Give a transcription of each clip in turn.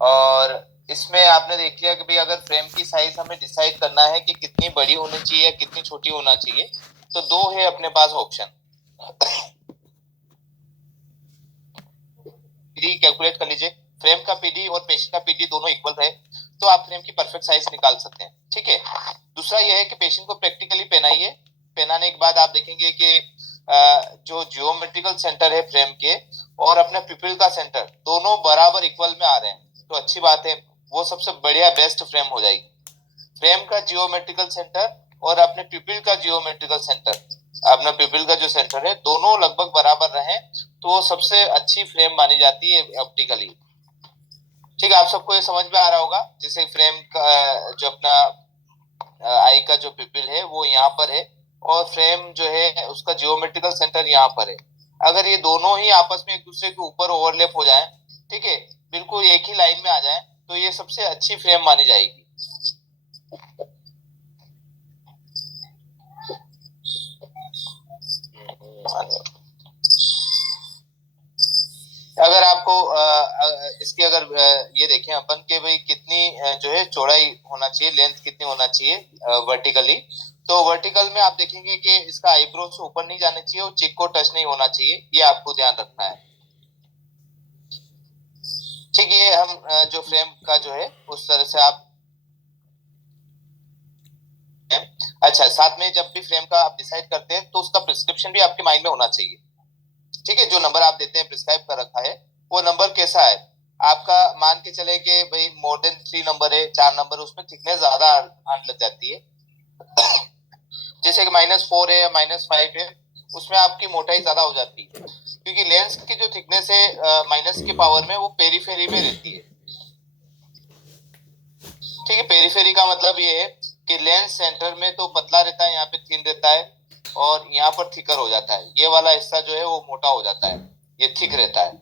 और इसमें आपने देख लिया कि भाई अगर फ्रेम की साइज हमें डिसाइड करना है कि कितनी बड़ी होनी चाहिए कितनी छोटी होना चाहिए, तो दो है अपने पास ऑप्शन। पीडी कैलकुलेट कर लीजिए। फ्रेम का पीडी और पेशिंग का पीडी दोनों इक्वल रहे तो आप फ्रेम की परफेक्ट साइज निकाल सकते हैं। ठीक है। दूसरा यह है कि पेशिंग को प्रैक्टिकली पहनाइए। पहनाने के बाद आप देखेंगे कि जो जियोमेट्रिकल सेंटर है फ्रेम के और अपने पिपिल का सेंटर दोनों बराबर इक्वल में आ रहे हैं, तो अच्छी बात है, वो सबसे बढ़िया बेस्ट फ्रेम हो जाएगी। फ्रेम का जियोमेट्रिकल सेंटर और अपने पिपिल का जियोमेट्रिकल सेंटर, अपना पिपिल का जो सेंटर है दोनों लगभग बराबर रहे तो वो सबसे अच्छी फ्रेम मानी जाती है ऑप्टिकली। ठीक है, आप सबको ये समझ में आ रहा होगा। जैसे फ्रेम का जो अपना आई का जो पिपिल है वो यहाँ पर है और फ्रेम जो है उसका जियोमेट्रिकल सेंटर यहाँ पर है। अगर ये दोनों ही आपस में एक दूसरे के ऊपर ओवरलैप हो जाए, ठीक है, बिल्कुल एक ही लाइन में आ जाए, तो ये सबसे अच्छी फ्रेम मानी जाएगी। अगर आपको इसकी अगर ये देखें अपन के भाई कितनी जो है चौड़ाई होना चाहिए, लेंथ कितनी होना चाहिए वर्टिकली, तो वर्टिकल में आप देखेंगे कि इसका आईब्रो से ऊपर नहीं जाना चाहिए और चिक को टच नहीं होना चाहिए, ये आपको ध्यान रखना है। ठीक है, हम जो फ्रेम का जो है उस तरह से आप, अच्छा साथ में जब भी फ्रेम का आप डिसाइड करते हैं तो उसका प्रिस्क्रिप्शन भी आपके माइंड में होना चाहिए। ठीक है, जो नंबर आप देते हैं प्रिस्क्राइब कर रखा है वो नंबर कैसा है आपका, मान के चले कि भाई मोर देन 3 नंबर है, 4 नंबर, उसमें थिकनेस ज्यादा आने लग जाती है। जैसे कि -4 है या -5 है, उसमें आपकी मोटाई ज्यादा हो जाती है क्योंकि लेंस की जो थिकनेस है माइनस के पावर में वो पेरीफेरी में रहती है। ठीक है, पेरीफेरी का मतलब ये है कि लेंस सेंटर में तो पतला रहता है, यहाँ पे थिन रहता है और यहाँ पर थिकर हो जाता है, ये वाला हिस्सा जो है वो मोटा हो जाता है, ये थिक रहता है।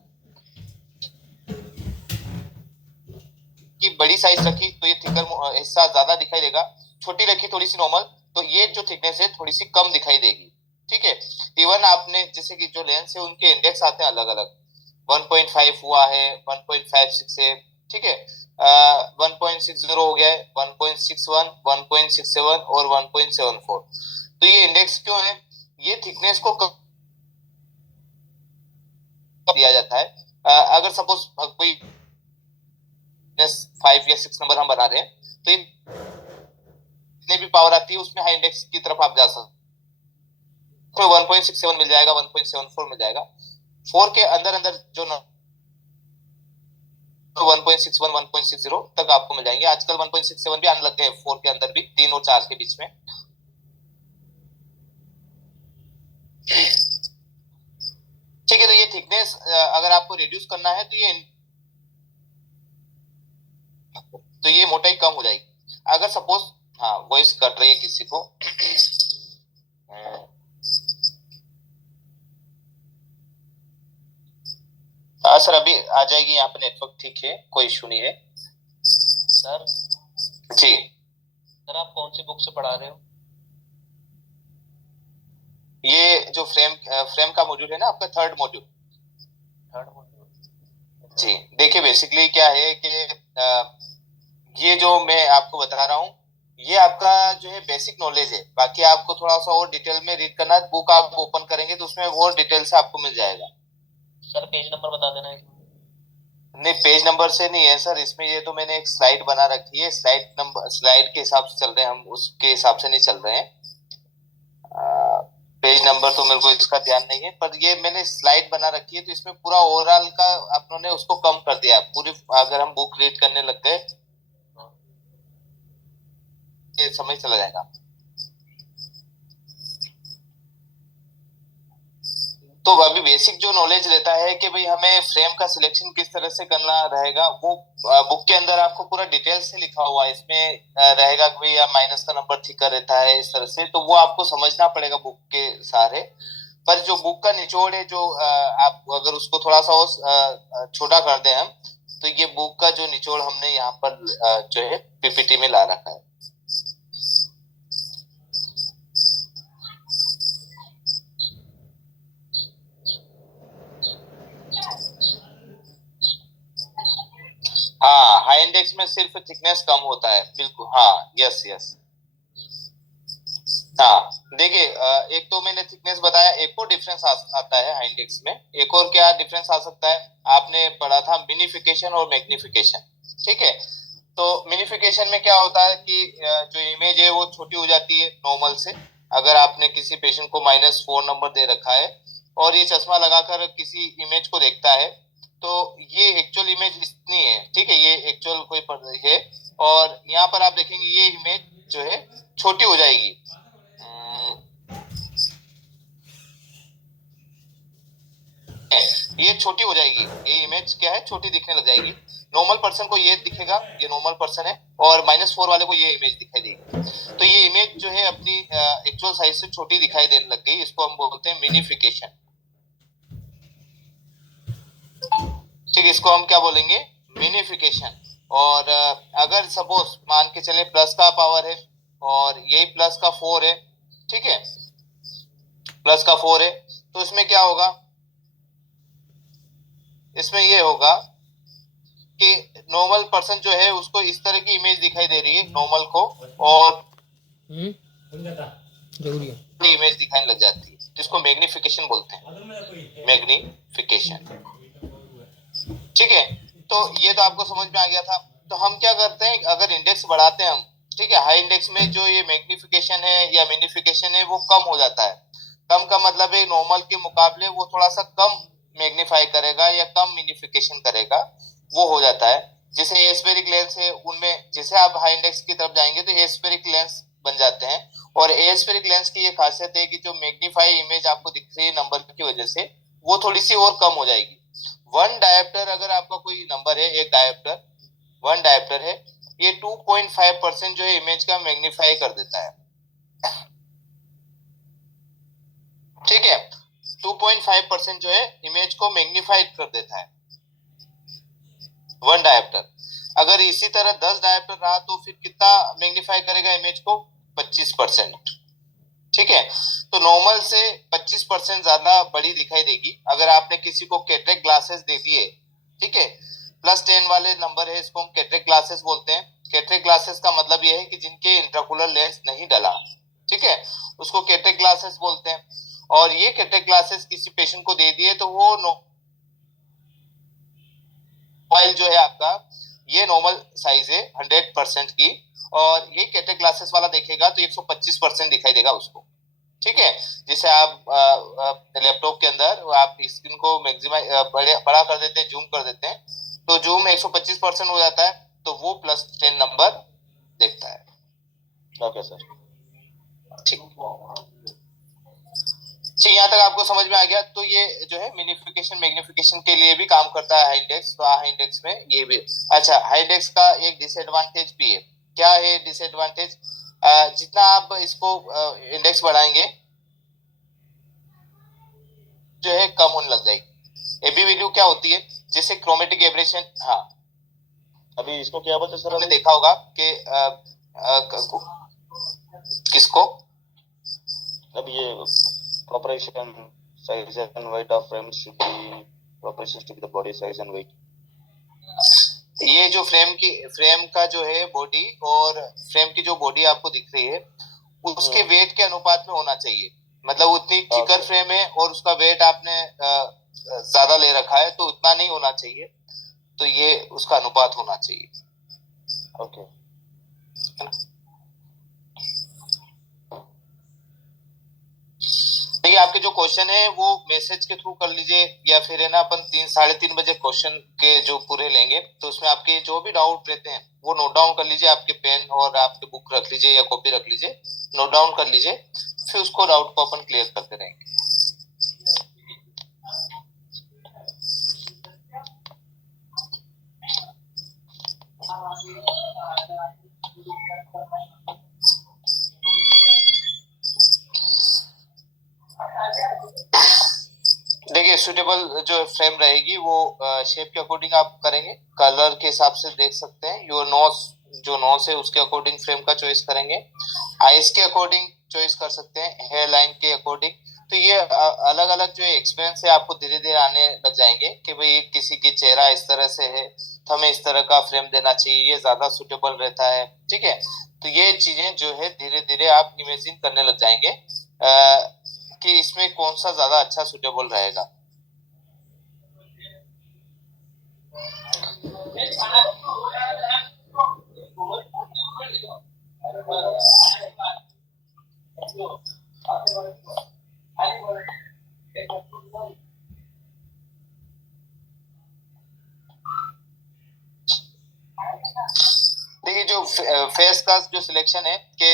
कि बड़ी साइज रखी तो ये थिकर हिस्सा ज्यादा दिखाई देगा, छोटी रखी थोड़ी सी नॉर्मल तो ये जो थिकनेस है थोड़ी सी कम दिखाई देगी। ठीक है, इवन आपने जैसे कि जो लेंस है उनके इंडेक्स आते हैं अलग अलग, 1.5 हुआ है, 1.56 है, ठीक है, 1.60 हो गया है, 1.61, 1.67 और 1.74। तो ये इंडेक्स क्यों है, ये थिकनेस को कम दिया जाता है। अगर सपोज कोई 5 या 6 नंबर हम बना रहे हैं तो जितने भी पावर आती है उसमें हाई इंडेक्स की तरफ आप जा सकते हैं, 1.67 मिल जाएगा, 1.74 मिल जाएगा। 4 के अंदर अंदर जो 1.61, 1.60 तक आपको मिल जाएंगे। आजकल 1.67 भी आने लग गए 4 के अंदर भी, 3 और 4 के बीच में। ठीक है, तो ये थिकनेस अगर आपको रिड्यूस करना है तो ये मोटाई कम हो जाएगी। अगर सपोज, हाँ वॉइस कट रही है किसी को, हाँ सर अभी आ जाएगी, यहाँ पे नेटवर्क ठीक है, कोई इशू नहीं है सर। जी सर, आप कौन सी बुक से पढ़ा रहे हो? ये जो फ्रेम का मॉड्यूल है ना आपका, थर्ड मॉड्यूल। थर्ड मॉड्यूल जी, देखिए बेसिकली क्या है कि ये जो मैं आपको बता रहा हूँ ये आपका जो है बेसिक नॉलेज है, बाकी आपको थोड़ा सा और डिटेल में रीड करना है, बुक आप ओपन करेंगे तो उसमें और डिटेल से आपको मिल जाएगा। सर पेज नंबर बता देना है। नहीं, पेज नंबर से नहीं है सर, इसमें ये तो मैंने एक स्लाइड बना रखी है, स्लाइड नंबर, स्लाइड के हिसाब से चल रहे हैं हम, उसके हिसाब से नहीं चल रहे हैं। पेज नंबर तो मेरे को इसका ध्यान नहीं है, पर ये मैंने स्लाइड बना रखी है तो इसमें पूरा ओवरऑल का अपनों ने उसको कम कर दिया पूरी, अगर हम बुक रीड करने लग गए ये समय चला जाएगा। तो अभी बेसिक जो नॉलेज रहता है कि भाई हमें फ्रेम का सिलेक्शन किस तरह से करना रहेगा, वो बुक के अंदर आपको पूरा डिटेल से लिखा हुआ है। इसमें रहेगा कि भाई माइनस का नंबर थिकर रहता है इस तरह से, तो वो आपको समझना पड़ेगा बुक के सहारे। पर जो बुक का निचोड़ है, जो आप अगर उसको थोड़ा सा छोटा कर दें हम, तो ये बुक का जो निचोड़ हमने यहाँ पर जो है पीपीटी में ला रखा है। हाँ, हाई इंडेक्स में सिर्फ थिकनेस कम होता है, बिल्कुल, हाँ, यस यस। हाँ, देखिए, एक तो मैंने थिकनेस बताया, एक और डिफरेंस आता है हाई इंडेक्स में। एक और क्या डिफरेंस आ सकता है, आपने पढ़ा था मिनिफिकेशन और मैग्निफिकेशन, ठीक है। तो मिनिफिकेशन में क्या होता है कि जो इमेज है वो छोटी हो जाती है नॉर्मल से। अगर आपने किसी पेशेंट को -4 नंबर दे रखा है और ये चश्मा लगाकर किसी इमेज को देखता है, तो ये एक्चुअल इमेज इतनी है, ठीक है, ये एक्चुअल कोई है, और यहाँ पर आप देखेंगे ये इमेज जो है छोटी हो जाएगी। ये छोटी हो जाएगी, ये इमेज क्या है, छोटी दिखने लग जाएगी। नॉर्मल पर्सन को ये दिखेगा, ये नॉर्मल पर्सन है, और -4 वाले को ये इमेज दिखाई देगी। तो ये इमेज जो है अपनी एक्चुअल साइज से छोटी दिखाई देने लग गई, इसको हम बोलते हैं मिनिफिकेशन। ठीक है, इसको हम क्या बोलेंगे, मिनिफिकेशन। और अगर सपोज मान के चले प्लस का पावर है और यही प्लस का 4 है, ठीक है, प्लस का 4 है, तो इसमें क्या होगा, इसमें ये होगा कि नॉर्मल पर्सन जो है उसको इस तरह की इमेज दिखाई दे रही है नॉर्मल को, और इमेज दिखाने लग जाती है, जिसको मैग्निफिकेशन बोलते हैं, मैग्निफिकेशन। ठीक है, तो ये तो आपको समझ में आ गया था। तो हम क्या करते हैं, अगर इंडेक्स बढ़ाते हैं हम, ठीक है, हाई इंडेक्स में जो ये मैग्निफिकेशन है या मिनिफिकेशन है वो कम हो जाता है। कम का मतलब है नॉर्मल के मुकाबले वो थोड़ा सा कम मैग्नीफाई करेगा या कम मिनिफिकेशन करेगा, वो हो जाता है। जैसे एस्फेरिक लेंस है, उनमें जैसे आप हाई इंडेक्स की तरफ जाएंगे तो एस्फेरिक लेंस बन जाते हैं। और एस्फेरिक लेंस की ये खासियत है कि जो मैग्नीफाई इमेज आपको दिख रही है नंबर की वजह से, वो थोड़ी सी और कम हो जाएगी। वन डायोप्टर, अगर आपका कोई नंबर है, एक डायोप्टर, वन डायोप्टर है, ये 2.5% जो है इमेज का मैग्नीफाई कर देता है, ठीक है, 2.5% जो है इमेज को मैग्नीफाई कर देता है वन डायोप्टर। अगर इसी तरह 10 डायोप्टर रहा तो फिर कितना मैग्नीफाई करेगा इमेज को, 25%, ठीक है। तो नॉर्मल से 25% ज्यादा बड़ी दिखाई देगी। अगर आपने किसी को कैटरेक्ट ग्लासेस दे दिए, ठीक है, +10 वाले नंबर है, इसको हम कैटरेक्ट ग्लासेस बोलते हैं। कैटरेक्ट ग्लासेस का मतलब यह है कि जिनके इंट्राकुलर लेंस नहीं डला, ठीक है, उसको कैटरेक्ट ग्लासेस बोलते हैं। और ये कैटरेक्ट ग्लासेस किसी पेशेंट को दे दिए तो वो मोबाइल जो है आपका, ये नॉर्मल साइज है 100% की, और ये कैटरेक्ट ग्लासेस वाला देखेगा तो 125% दिखाई देगा उसको, ठीक है। जैसे आप लैपटॉप के अंदर आप स्क्रीन को मैक्सिमाइज बड़ा कर देते हैं, जूम कर देते हैं, तो जूम 125% हो जाता है, तो वो +10 नंबर देखता है। ओके सर, ठीक, यहाँ तक आपको समझ में आ गया। तो ये जो है मिनिफिकेशन मैग्निफिकेशन के लिए भी काम करता है हाई इंडेक्स। तो हाई इंडेक्स में ये भी, अच्छा, हाई इंडेक्स का एक डिसएडवांटेज भी है। क्या है डिसएडवांटेज, जितना आप इसको इंडेक्स बढ़ाएंगे जो है कम होने लग जाएगी। एबी वैल्यू क्या होती है, जैसे क्रोमेटिक एब्रेशन, हाँ, अभी इसको क्या बोलते हैं सर, आपने देखा होगा कि किसको, अब ये proportion size and weight of frames should be proportions to the body size and weight। ये जो फ्रेम का जो है बॉडी, और फ्रेम की जो बॉडी आपको दिख रही है उसके वेट के अनुपात में होना चाहिए। मतलब उतनी थिकर फ्रेम है और उसका वेट आपने ज्यादा ले रखा है तो उतना नहीं होना चाहिए, तो ये उसका अनुपात होना चाहिए। ओके, देखिए, आपके जो क्वेश्चन है वो मैसेज के थ्रू कर लीजिए, या फिर है ना अपन 3-3:30 बजे क्वेश्चन के जो पूरे लेंगे, तो उसमें आपके जो भी डाउट रहते हैं वो नोट डाउन कर लीजिए, आपके पेन और आपके बुक रख लीजिए या कॉपी रख लीजिए, नोट डाउन कर लीजिए, फिर उसको डाउट को अपन क्लियर करते रहेंगे। देखिए, सुटेबल जो फ्रेम रहेगी वो शेप के अकॉर्डिंग आप करेंगे, कलर के हिसाब से देख सकते हैं। योर नोज, जो नोज है उसके अकॉर्डिंग फ्रेम का चॉइस करेंगे, आईज के अकॉर्डिंग चॉइस कर सकते हैं, हेयर लाइन के अकॉर्डिंग, तो ये अलग अलग जो एक्सपीरियंस है आपको धीरे धीरे आने लग जाएंगे कि भाई किसी की चेहरा इस तरह से है तो हमें इस तरह का फ्रेम देना चाहिए, ये ज्यादा सुटेबल रहता है, ठीक है। तो ये चीजें जो है धीरे धीरे आप इमेजिन करने लग जाएंगे कि इसमें कौन सा ज्यादा अच्छा सुटेबल रहेगा। देखिए जो फेस का जो सिलेक्शन है कि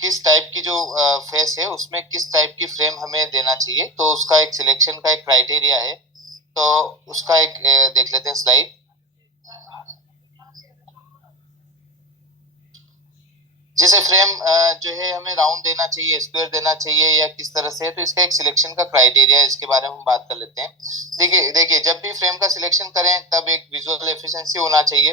किस टाइप की जो फेस है उसमें किस टाइप की फ्रेम हमें देना चाहिए, तो उसका एक सिलेक्शन का एक क्राइटेरिया है। तो उसका एक देख लेते हैं स्लाइड। जैसे फ्रेम जो है हमें राउंड देना चाहिए, स्क्वायर देना चाहिए या किस तरह से है, तो इसका एक सिलेक्शन का क्राइटेरिया है, इसके बारे में हम बात कर लेते हैं। देखिए देखिए जब भी फ्रेम का सिलेक्शन करें तब एक विजुअल एफिशिएंसी होना चाहिए,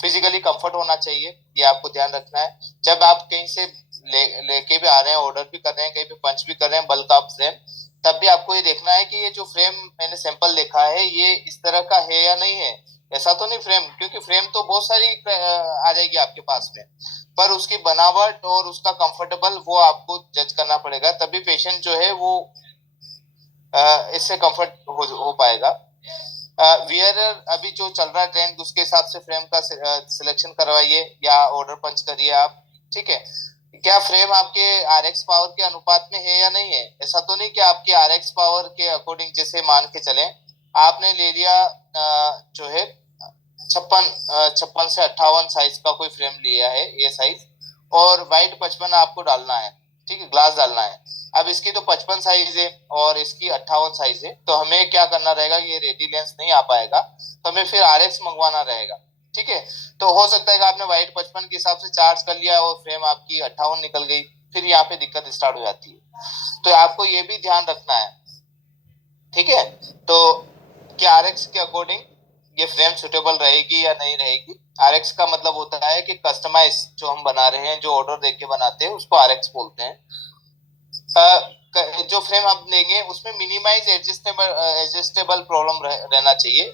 फिजिकली कंफर्ट होना चाहिए, ये आपको ध्यान रखना है। जब आप कहीं से लेके भी आ रहे हैं, ऑर्डर भी कर रहे हैं, कहीं पे पंच भी कर रहे हैं बल्क ऑफ फ्रेम, तब भी आपको ये देखना है कि ये जो फ्रेम मैंने सैंपल देखा है ये इस तरह का है या नहीं है। ऐसा तो नहीं फ्रेम, क्योंकि फ्रेम तो बहुत सारी आ जाएगी आपके पास में, पर उसकी बनावट और उसका कंफर्टेबल वो आपको जज करना पड़ेगा, तभी पेशेंट जो है वो इससे कंफर्ट हो पाएगा। वियरर अभी जो चल रहा है ट्रेंड उसके हिसाब से फ्रेम का सिलेक्शन करवाइए या ऑर्डर पंच करिए आप, ठीक है। क्या फ्रेम आपके आरएक्स पावर के अनुपात में है या नहीं है, ऐसा तो नहीं कि आपके आरएक्स पावर के अकॉर्डिंग, जैसे मान के चले आपने ले लिया जो है 56 से 58 साइज का कोई फ्रेम लिया है, ये साइज, और वाइट 55 आपको डालना है, ठीक है, ग्लास डालना है। अब इसकी तो 55 साइज है और इसकी 58 साइज है, तो हमें क्या करना रहेगा, ये रेडी लेंस नहीं आ पाएगा, तो हमें फिर आरएक्स मंगवाना रहेगा, ठीक है। तो हो सकता है कि आपने वाइट 55 के हिसाब से चार्ज कर लिया और फ्रेम आपकी 58 निकल गई, फिर यहाँ पे दिक्कत स्टार्ट हो जाती है। तो आपको ये भी ध्यान रखना है, ठीक है। तो क्या आरएक्स के अकॉर्डिंग ये फ्रेम सुटेबल रहेगी या नहीं रहेगी। आरएक्स का मतलब होता है कि कस्टमाइज जो हम बना रहे हैं, जो ऑर्डर देके बनाते हैं उसको आरएक्स बोलते हैं। जो फ्रेम आप लेंगे उसमें मिनिमाइज एडजस्टेबल प्रॉब्लम रहना चाहिए।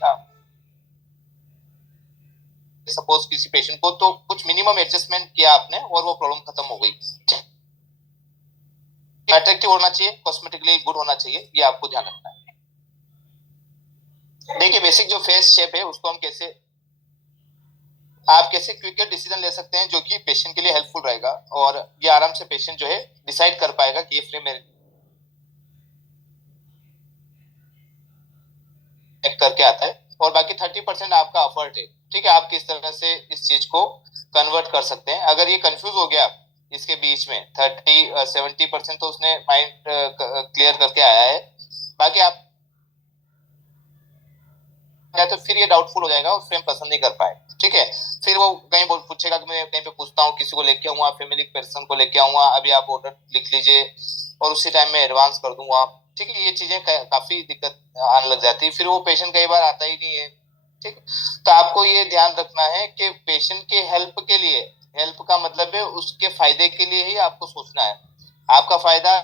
सपोज किसी पेशेंट को तो कुछ मिनिमम एडजस्टमेंट किया आपने और वो प्रॉब्लम खत्म हो गई, अट्रैक्टिव होना चाहिए, कॉस्मेटिकली गुड होना चाहिए, ये आपको ध्यान रखना है। देखिए बेसिक जो फेस शेप है उसको हम कैसे, आप कैसे क्विकर डिसीजन ले सकते हैं जो कि पेशेंट के लिए हेल्पफुल रहेगा, और ये आराम से पेशेंट जो है डिसाइड कर पाएगा कि ये फ्रेम करके आता है, और बाकी 30% आपका एफर्ट है, ठीक है। आप किस तरह से इस चीज को कन्वर्ट कर सकते हैं। अगर ये कंफ्यूज हो गया इसके बीच में 30-70% तो उसने माइंड क्लियर करके आया है, बाकी आप तो फिर ये डाउटफुल हो जाएगा और फ्रेम पसंद नहीं कर पाए, ठीक है। फिर वो कहीं पूछेगा कि मैं कहीं पे पूछता हूँ, किसी को लेके आऊंगा, फैमिली पर्सन को लेके आऊंगा, अभी आप ऑर्डर लिख लीजिए और उसी टाइम में एडवांस कर दूंगा, ठीक है। ये चीजें काफी दिक्कत आने लग जाती है, फिर वो पेशेंट कई बार आता ही नहीं है, ठीक। तो आपको ये ध्यान रखना है कि पेशेंट के हेल्प के लिए, हेल्प का मतलब है उसके फायदे के लिए ही आपको सोचना है, आपका फायदा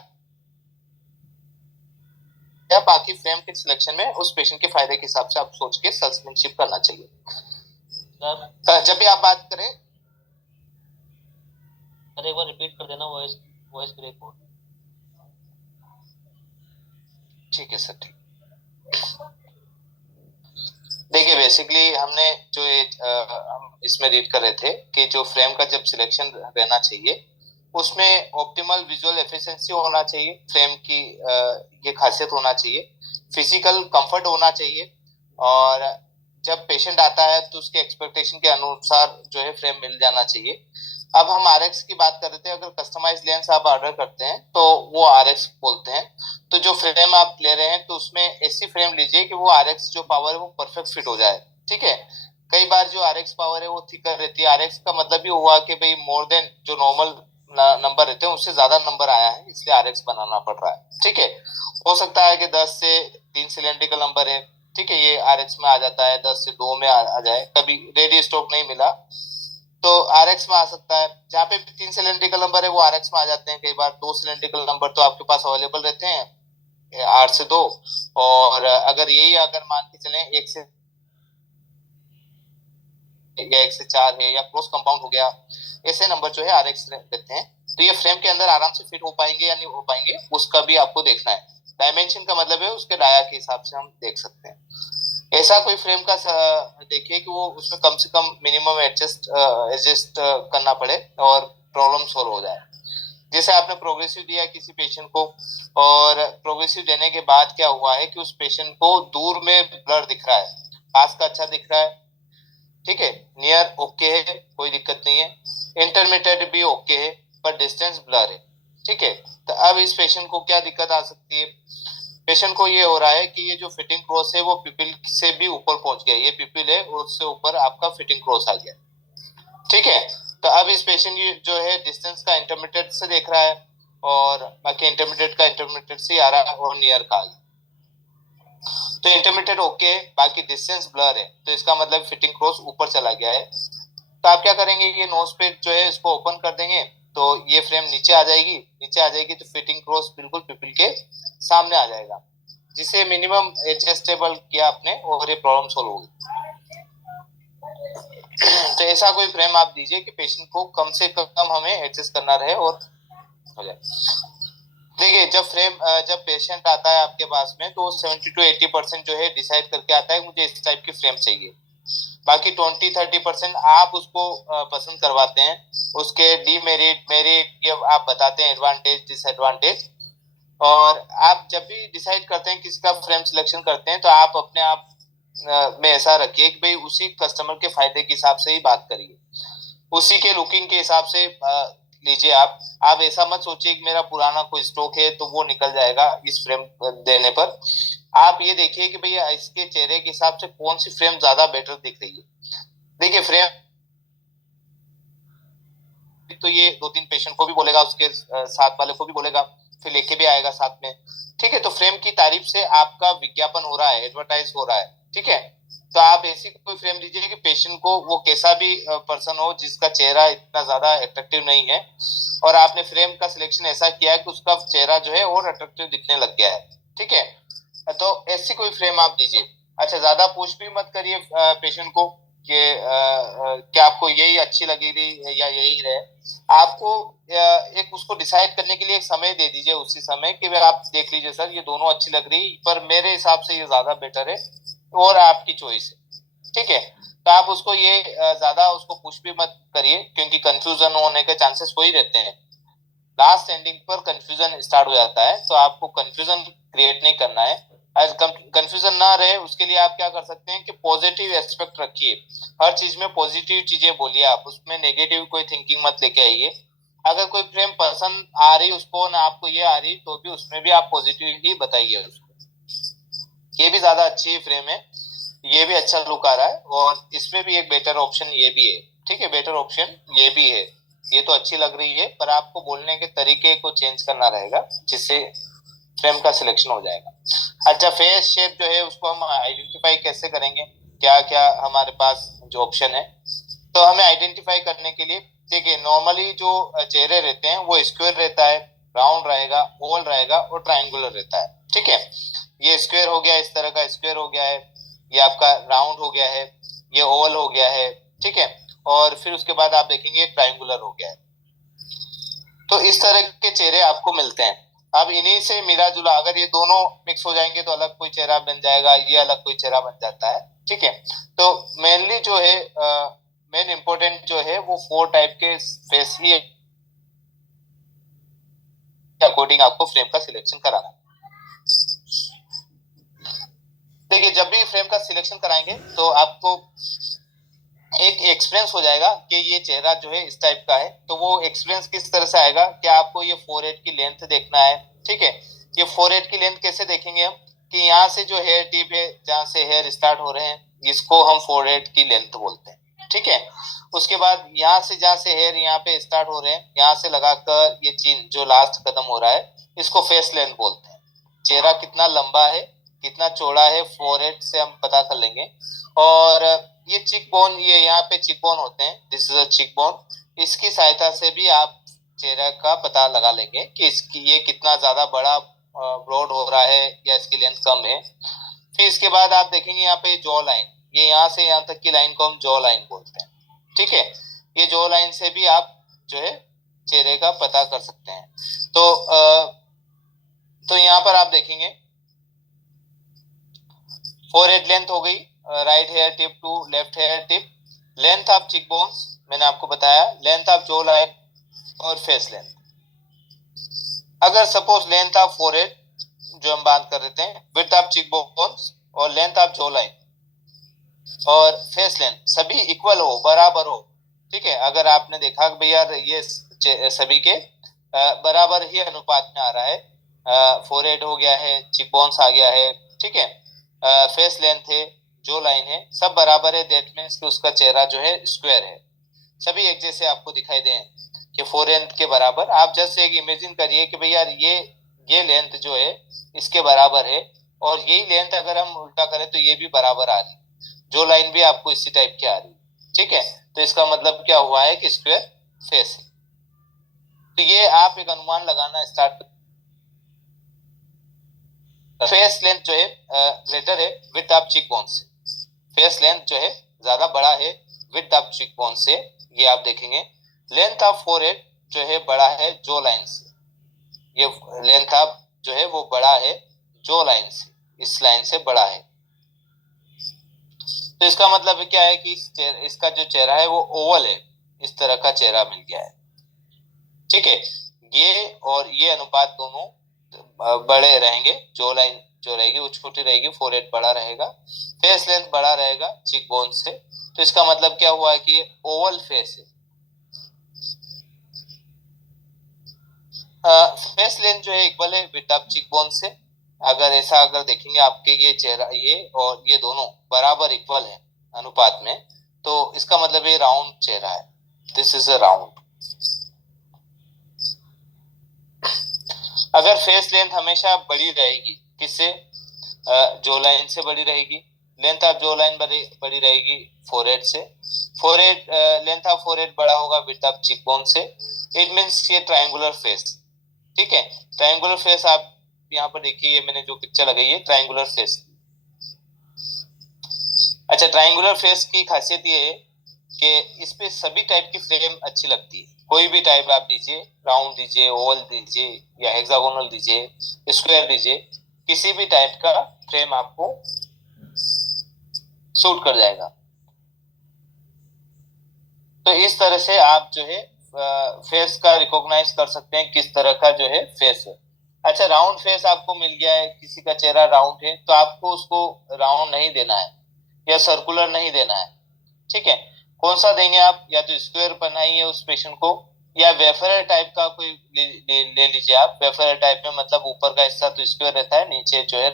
या बाकी फ्रेम के सिलेक्शन में उस पेशेंट के फायदे के हिसाब से आप सोच के सेल्समैनशिप करना चाहिए। जब भी आप बात करें, सर एक बार रिपीट कर देना, वॉइस वॉइस ब्रेक हो। ठीक है सर, ठीक। देखिए बेसिकली हमने जो हम इसमें रीड कर रहे थे कि जो फ्रेम का जब सिलेक्शन रहना चाहिए उसमें ऑप्टिमल विजुअल एफिशिएंसी होना चाहिए, फ्रेम की ये खासियत होना चाहिए, फिजिकल कंफर्ट होना चाहिए, और जब पेशेंट आता है तो उसके एक्सपेक्टेशन के अनुसार जो है फ्रेम मिल जाना चाहिए। अब हम आरएक्स की बात कर रहे थे, अगर कस्टमाइज लेंस आप ऑर्डर करते हैं तो वो आरएक्स बोलते हैं। तो जो फ्रेम आप ले रहे हैं तो उसमें ऐसी फ्रेम लीजिए कि वो आरएक्स जो पावर है वो परफेक्ट फिट हो जाए, ठीक है। कई बार जो आरएक्स पावर है वो थिकर रहती है, आरएक्स का मतलब ये हुआ कि भाई मोर देन जो नॉर्मल नंबर रहते हैं उससे ज्यादा नंबर आया है, इसलिए आरएक्स बनाना पड़ रहा है, ठीक है। हो सकता है कि 10 से 3 सिलेंड्रिकल नंबर है, ठीक है, ये आरएक्स में आ जाता है, 10 से 2 में आ जाए, कभी रेडी स्टॉक नहीं मिला तो RX में आ सकता है। जहाँ पे 3 सिलेंड्रिकल नंबर है वो RX में आ जाते हैं। कई बार 2 सिलेंड्रिकल नंबर तो आपके पास अवेलेबल रहते हैं 8 से 2, और अगर यही अगर मान के चलें 1 से या 1 से 4 है या क्रॉस कंपाउंड हो गया, ऐसे नंबर जो है RX रहते हैं। तो ये फ्रेम के अंदर आराम से फिट हो पाएंगे या नहीं हो पाएंगे उसका भी आपको देखना है। डायमेंशन का मतलब है उसके डाया के हिसाब से हम देख सकते हैं। ऐसा कोई फ्रेम का देखिए कि वो उसमें कम से कम मिनिमम एडजस्ट करना पड़े और प्रॉब्लम सोल्व हो जाए। जैसे आपने प्रोग्रेसिव दिया किसी पेशेंट को, और प्रोग्रेसिव देने के बाद क्या हुआ है कि उस पेशेंट को दूर में ब्लर दिख रहा है, पास का अच्छा दिख रहा है, ठीक है, नियर ओके है, कोई दिक्कत नहीं है, इंटरमीडिएट भी ओके है, पर डिस्टेंस ब्लर है, ठीक है। तो अब इस पेशेंट को क्या दिक्कत आ सकती है? पेशेंट को ये हो रहा है कि ये जो फिटिंग क्रॉस है वो पिपिल से भी ऊपर पहुंच गया, ये पिपिल है और उससे ऊपर आपका फिटिंग क्रॉस आ गया, ठीक है। तो अब इस पेशेंट ये जो है डिस्टेंस का इंटरमीडिएट से देख रहा है, और बाकी इंटरमीडिएट का इंटरमीडिएट से आ रहा है, और नियर का आ गया। तो इंटरमीडिएट ओके, बाकी डिस्टेंस ब्लर है, तो इसका मतलब फिटिंग क्रॉस ऊपर चला गया है। तो आप क्या करेंगे, ये नोज पे जो है इसको ओपन कर देंगे, तो ये फ्रेम नीचे आ जाएगी। नीचे आ जाएगी तो फिटिंग क्रॉस बिल्कुल पिपिल के सामने आ जाएगा, जिसे मिनिमम एडजस्टेबल किया आपने और ये प्रॉब्लम सोल्व होगी। तो ऐसा कोई फ्रेम आप दीजिए कि पेशेंट को कम से कम हमें एडजस्ट करना रहे और हो जाए। देखिए जब पेशेंट आता है आपके पास में तो 70 to 80% जो है डिसाइड करके आता है मुझे इस टाइप की फ्रेम चाहिए। बाकी 20-30% आप उसको पसंद करवाते हैं, उसके डीमेरिट मेरिट ये आप बताते हैं, एडवांटेज डिसएडवांटेज। और आप जब भी डिसाइड करते हैं किसी का फ्रेम सिलेक्शन करते हैं तो आप अपने आप में ऐसा रखिए कि भाई उसी कस्टमर के फायदे के हिसाब से ही बात करिए, उसी के लुकिंग के हिसाब से लीजिए। आप ऐसा मत सोचिए कि मेरा पुराना कोई स्टॉक है तो वो निकल जाएगा इस फ्रेम देने पर। आप ये देखिए कि भैया इसके चेहरे के हिसाब से कौन सी फ्रेम ज्यादा बेटर दिख रही है। देखिए फ्रेम तो ये 2-3 पेशेंट को भी बोलेगा, उसके साथ वाले को भी बोलेगा, फिर लेके भी आएगा साथ में, ठीक है। तो फ्रेम की तारीफ से आपका विज्ञापन हो रहा है, एडवर्टाइज हो रहा है, ठीक है। तो आप ऐसी कोई फ्रेम दीजिए कि पेशेंट को वो कैसा भी पर्सन हो जिसका चेहरा इतना ज्यादा अट्रैक्टिव नहीं है, और आपने फ्रेम का सिलेक्शन ऐसा किया है कि उसका चेहरा जो है और अट्रैक्टिव दिखने लग गया है, ठीक है। तो ऐसी कोई फ्रेम आप दीजिए। अच्छा, ज्यादा पूछ भी मत करिए पेशेंट को कि क्या आपको यही अच्छी लगी रही या यही रहे। आपको एक उसको डिसाइड करने के लिए एक समय दे दीजिए उसी समय कि आप देख लीजिए सर ये दोनों अच्छी लग रही पर मेरे हिसाब से ये ज्यादा बेटर है, और आपकी चॉइस है, ठीक है। तो आप उसको ये ज्यादा उसको पुश भी मत करिए, क्योंकि कंफ्यूजन होने के चांसेस हो ही रहते हैं। लास्ट एंडिंग पर कंफ्यूजन स्टार्ट हो जाता है, तो आपको कंफ्यूजन क्रिएट नहीं करना है। कंफ्यूजन ना रहे उसके लिए आप क्या कर सकते हैं कि पॉजिटिव एस्पेक्ट रखिए, हर चीज में पॉजिटिव चीजें बोलिए, आप उसमें नेगेटिव कोई थिंकिंग मत लेके आइए। अगर कोई फ्रेम पसंद आ रही उसको ना आपको ये आ रही तो भी उसमें भी आप पॉजिटिव ही बताइए उसको, ये भी ज्यादा अच्छी फ्रेम है, ये भी अच्छा लुक आ रहा है, और इसमें भी एक बेटर ऑप्शन ये भी है, ठीक है, बेटर ऑप्शन ये भी है, ये तो अच्छी लग रही है, पर आपको बोलने के तरीके को चेंज करना रहेगा जिससे फ्रेम का सिलेक्शन हो जाएगा। अच्छा, फेस शेप जो है उसको हम आइडेंटिफाई कैसे करेंगे, क्या क्या हमारे पास जो ऑप्शन है, तो हमें आइडेंटिफाई करने के लिए देखिए नॉर्मली जो चेहरे रहते हैं वो स्क्वायर रहता है, राउंड रहेगा, ओवल रहेगा और ट्राइंगुलर रहता है, ठीक है। ये स्क्वायर हो गया, इस तरह का स्क्वायर हो गया है, ये आपका राउंड हो गया है, ये ओवल हो गया है, ठीक है, और फिर उसके बाद आप देखेंगे ट्राइंगुलर हो गया है। तो इस तरह के चेहरे आपको मिलते हैं। अब इन्हीं से मिला जुला अगर ये दोनों मिक्स हो जाएंगे तो अलग कोई चेहरा बन जाएगा, ये अलग कोई चेहरा बन जाता है, ठीक है। तो मेनली जो है मेन इंपॉर्टेंट जो है वो 4 टाइप के फेस ही अकॉर्डिंग आपको फ्रेम का सिलेक्शन कराना है। देखिए जब भी फ्रेम का सिलेक्शन कराएंगे तो आपको एक एक्सपीरियंस हो जाएगा कि ये चेहरा जो है इस टाइप का है, तो वो एक्सपीरियंस किस तरह से आएगा कि आपको ये फोरहेड की लेंथ देखना है, ठीक है। ये फोरहेड की लेंथ कैसे देखेंगे हम कि यहाँ से जो हेयर टिप है जहाँ से हेयर स्टार्ट हो रहे हैं इसको हम फोरहेड की लेंथ बोलते हैं, ठीक है। उसके बाद यहाँ से जहाँ से हेयर यहाँ पे स्टार्ट हो रहे हैं यहाँ से लगाकर ये चिन जो लास्ट खत्म हो रहा है इसको फेस लेंथ बोलते हैं। चेहरा कितना लंबा है कितना चौड़ा है फोरहेड से हम पता कर लेंगे। और ये चिक बोन, ये यहाँ पे चिक बोन होते हैं, दिस इज अ चिक बोन। इसकी सहायता से भी आप चेहरे का पता लगा लेंगे कि इसकी ये कितना ज्यादा बड़ा ब्रॉड हो रहा है या इसकी लेंथ कम है। फिर इसके बाद आप देखेंगे यहाँ पे जॉ लाइन, ये यहाँ से यहाँ तक की लाइन को हम जॉ लाइन बोलते हैं, ठीक है। ये जॉ लाइन से भी आप जो है चेहरे का पता कर सकते हैं। तो यहाँ पर आप देखेंगे फोरहेड लेंथ हो गई, right hair tip to left hair tip, length of cheek bones मैंने आपको बताया, लेंथ ऑफ जॉ लाइन और फेस लेंथ। अगर सपोज लेंथ ऑफ फोरहेड जो हम बात कर रहे थे, विड्थ ऑफ चिक बोन्स और लेंथ ऑफ जॉ लाइन और फेस लेंथ सभी इक्वल हो, बराबर हो, ठीक है। अगर आपने देखा कि भैया ये सभी के बराबर ही अनुपात में आ रहा है, फोरहेड हो गया है, चिक बोन्स आ गया है, ठीक है, फेस लेंथ है, जो लाइन है, सब बराबर है, दैट मींस कि उसका चेहरा जो है स्क्वायर है, सभी एक जैसे आपको दिखाई दें कि फोरहेड के बराबर। आप जस्ट एक इमेजिन करिए कि भैया ये लेंथ जो है इसके बराबर है, और यही लेंथ अगर हम उल्टा करें तो ये भी बराबर आ रही, जो लाइन भी आपको इसी टाइप की आ रही, ठीक है। तो इसका मतलब क्या हुआ है कि स्क्वायर फेस है। तो ये आप एक अनुमान लगाना स्टार्ट। फेस लेंथ जो है ग्रेटर है विड्थ ऑफ चिक बोन से, फेस लेंथ जो है ज्यादा बड़ा है विड्थ ऑफ चिक बोन से, ये आप देखेंगे। लेंथ ऑफ फोरहेड जो है बड़ा है जो लाइन से, ये लेंथ ऑफ जो है वो बड़ा है जो लाइन से, इस लाइन से बड़ा है। तो इसका मतलब क्या है कि इसका जो चेहरा है वो ओवल है, इस तरह का चेहरा मिल गया है, ठीक है। ये और ये अनुपात दोनों बड़े रहेंगे, जो लाइन जो रहेगी वो छोटी रहेगी, फोरहेड बड़ा रहेगा, फेस लेंथ बड़ा रहेगा चिक बोन से। तो इसका मतलब क्या हुआ है कि ओवल फेस है। फेस लेंथ जो है इक्वल है विड्थ ऑफ चिक बोन से। अगर देखेंगे आपके ये चेहरा, ये और ये दोनों बराबर इक्वल है अनुपात में, तो इसका मतलब ये राउंड चेहरा है, दिस इज अ राउंड। अगर फेस लेंथ हमेशा बड़ी रहेगी, किससे, जो लाइन से बड़ी रहेगी, लेंथ ऑफ जो लाइन बड़ी रहेगी फोरहेड से, फोरहेड लेंथ ऑफ फोरहेड बड़ा होगा विड्थ ऑफ चिक बोन से, इट मींस ये ट्रायंगुलर फेस, ठीक है। ट्रायंगुलर फेस आप यहाँ पर देखिए, ये मैंने जो पिक्चर लगाई है ट्रायंगुलर फेस। अच्छा, ट्रायंगुलर फेस की खासियत ये है कि इस पे सभी टाइप की फ्रेम अच्छी लगती है, कोई भी टाइप आप दीजिए, राउंड दीजिए, ओवल दीजिए या हेक्सागोनल दीजिए, स्क्वायर दीजिए, किसी भी टाइप का फ्रेम आपको सूट कर जाएगा। तो इस तरह से आप जो है फेस का रिकॉग्नाइज कर सकते हैं किस तरह का जो है फेस है। अच्छा, राउंड फेस आपको मिल गया है, किसी का चेहरा राउंड है, तो आपको उसको राउंड नहीं देना है या सर्कुलर नहीं देना है, ठीक है। कौन सा देंगे आप, या तो स्क्वायर बनाइए उस पेशेंट को, या वेफर टाइप का कोई ले लीजिए आप। वेफर टाइप में मतलब ऊपर का हिस्सा तो स्क्वायर रहता है, नीचे जो है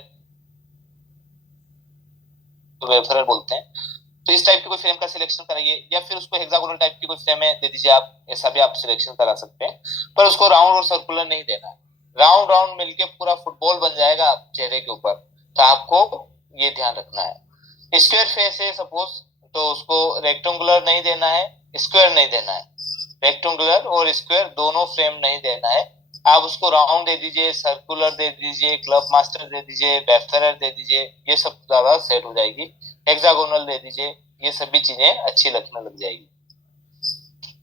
तो वेफर बोलते हैं। तो इस टाइप की कोई फ्रेम का सिलेक्शन कराइए, या फिर उसको हेक्सागोनल टाइप की कोई फ्रेम है दे दीजिए आप, ऐसा भी आप सिलेक्शन करा सकते हैं। पर उसको राउंड और सर्कुलर नहीं देना है, राउंड राउंड मिलके पूरा फुटबॉल बन जाएगा चेहरे के ऊपर, तो आपको ये ध्यान रखना है। स्क्वायर फेस है सपोज, तो उसको रेक्टेंगुलर नहीं देना है, स्क्वायर नहीं देना है, रेक्टेंगुलर और स्क्वायर दोनों फ्रेम नहीं देना है। आप उसको राउंड दे दीजिए, सर्कुलर दे दीजिए, क्लब मास्टर दे दीजिए, वेफरर दे दीजिए, ये सब ज्यादा सेट हो जाएगी। हेक्सागोनल दे दीजिए, ये सभी चीजें अच्छी लगने लग जाएगी।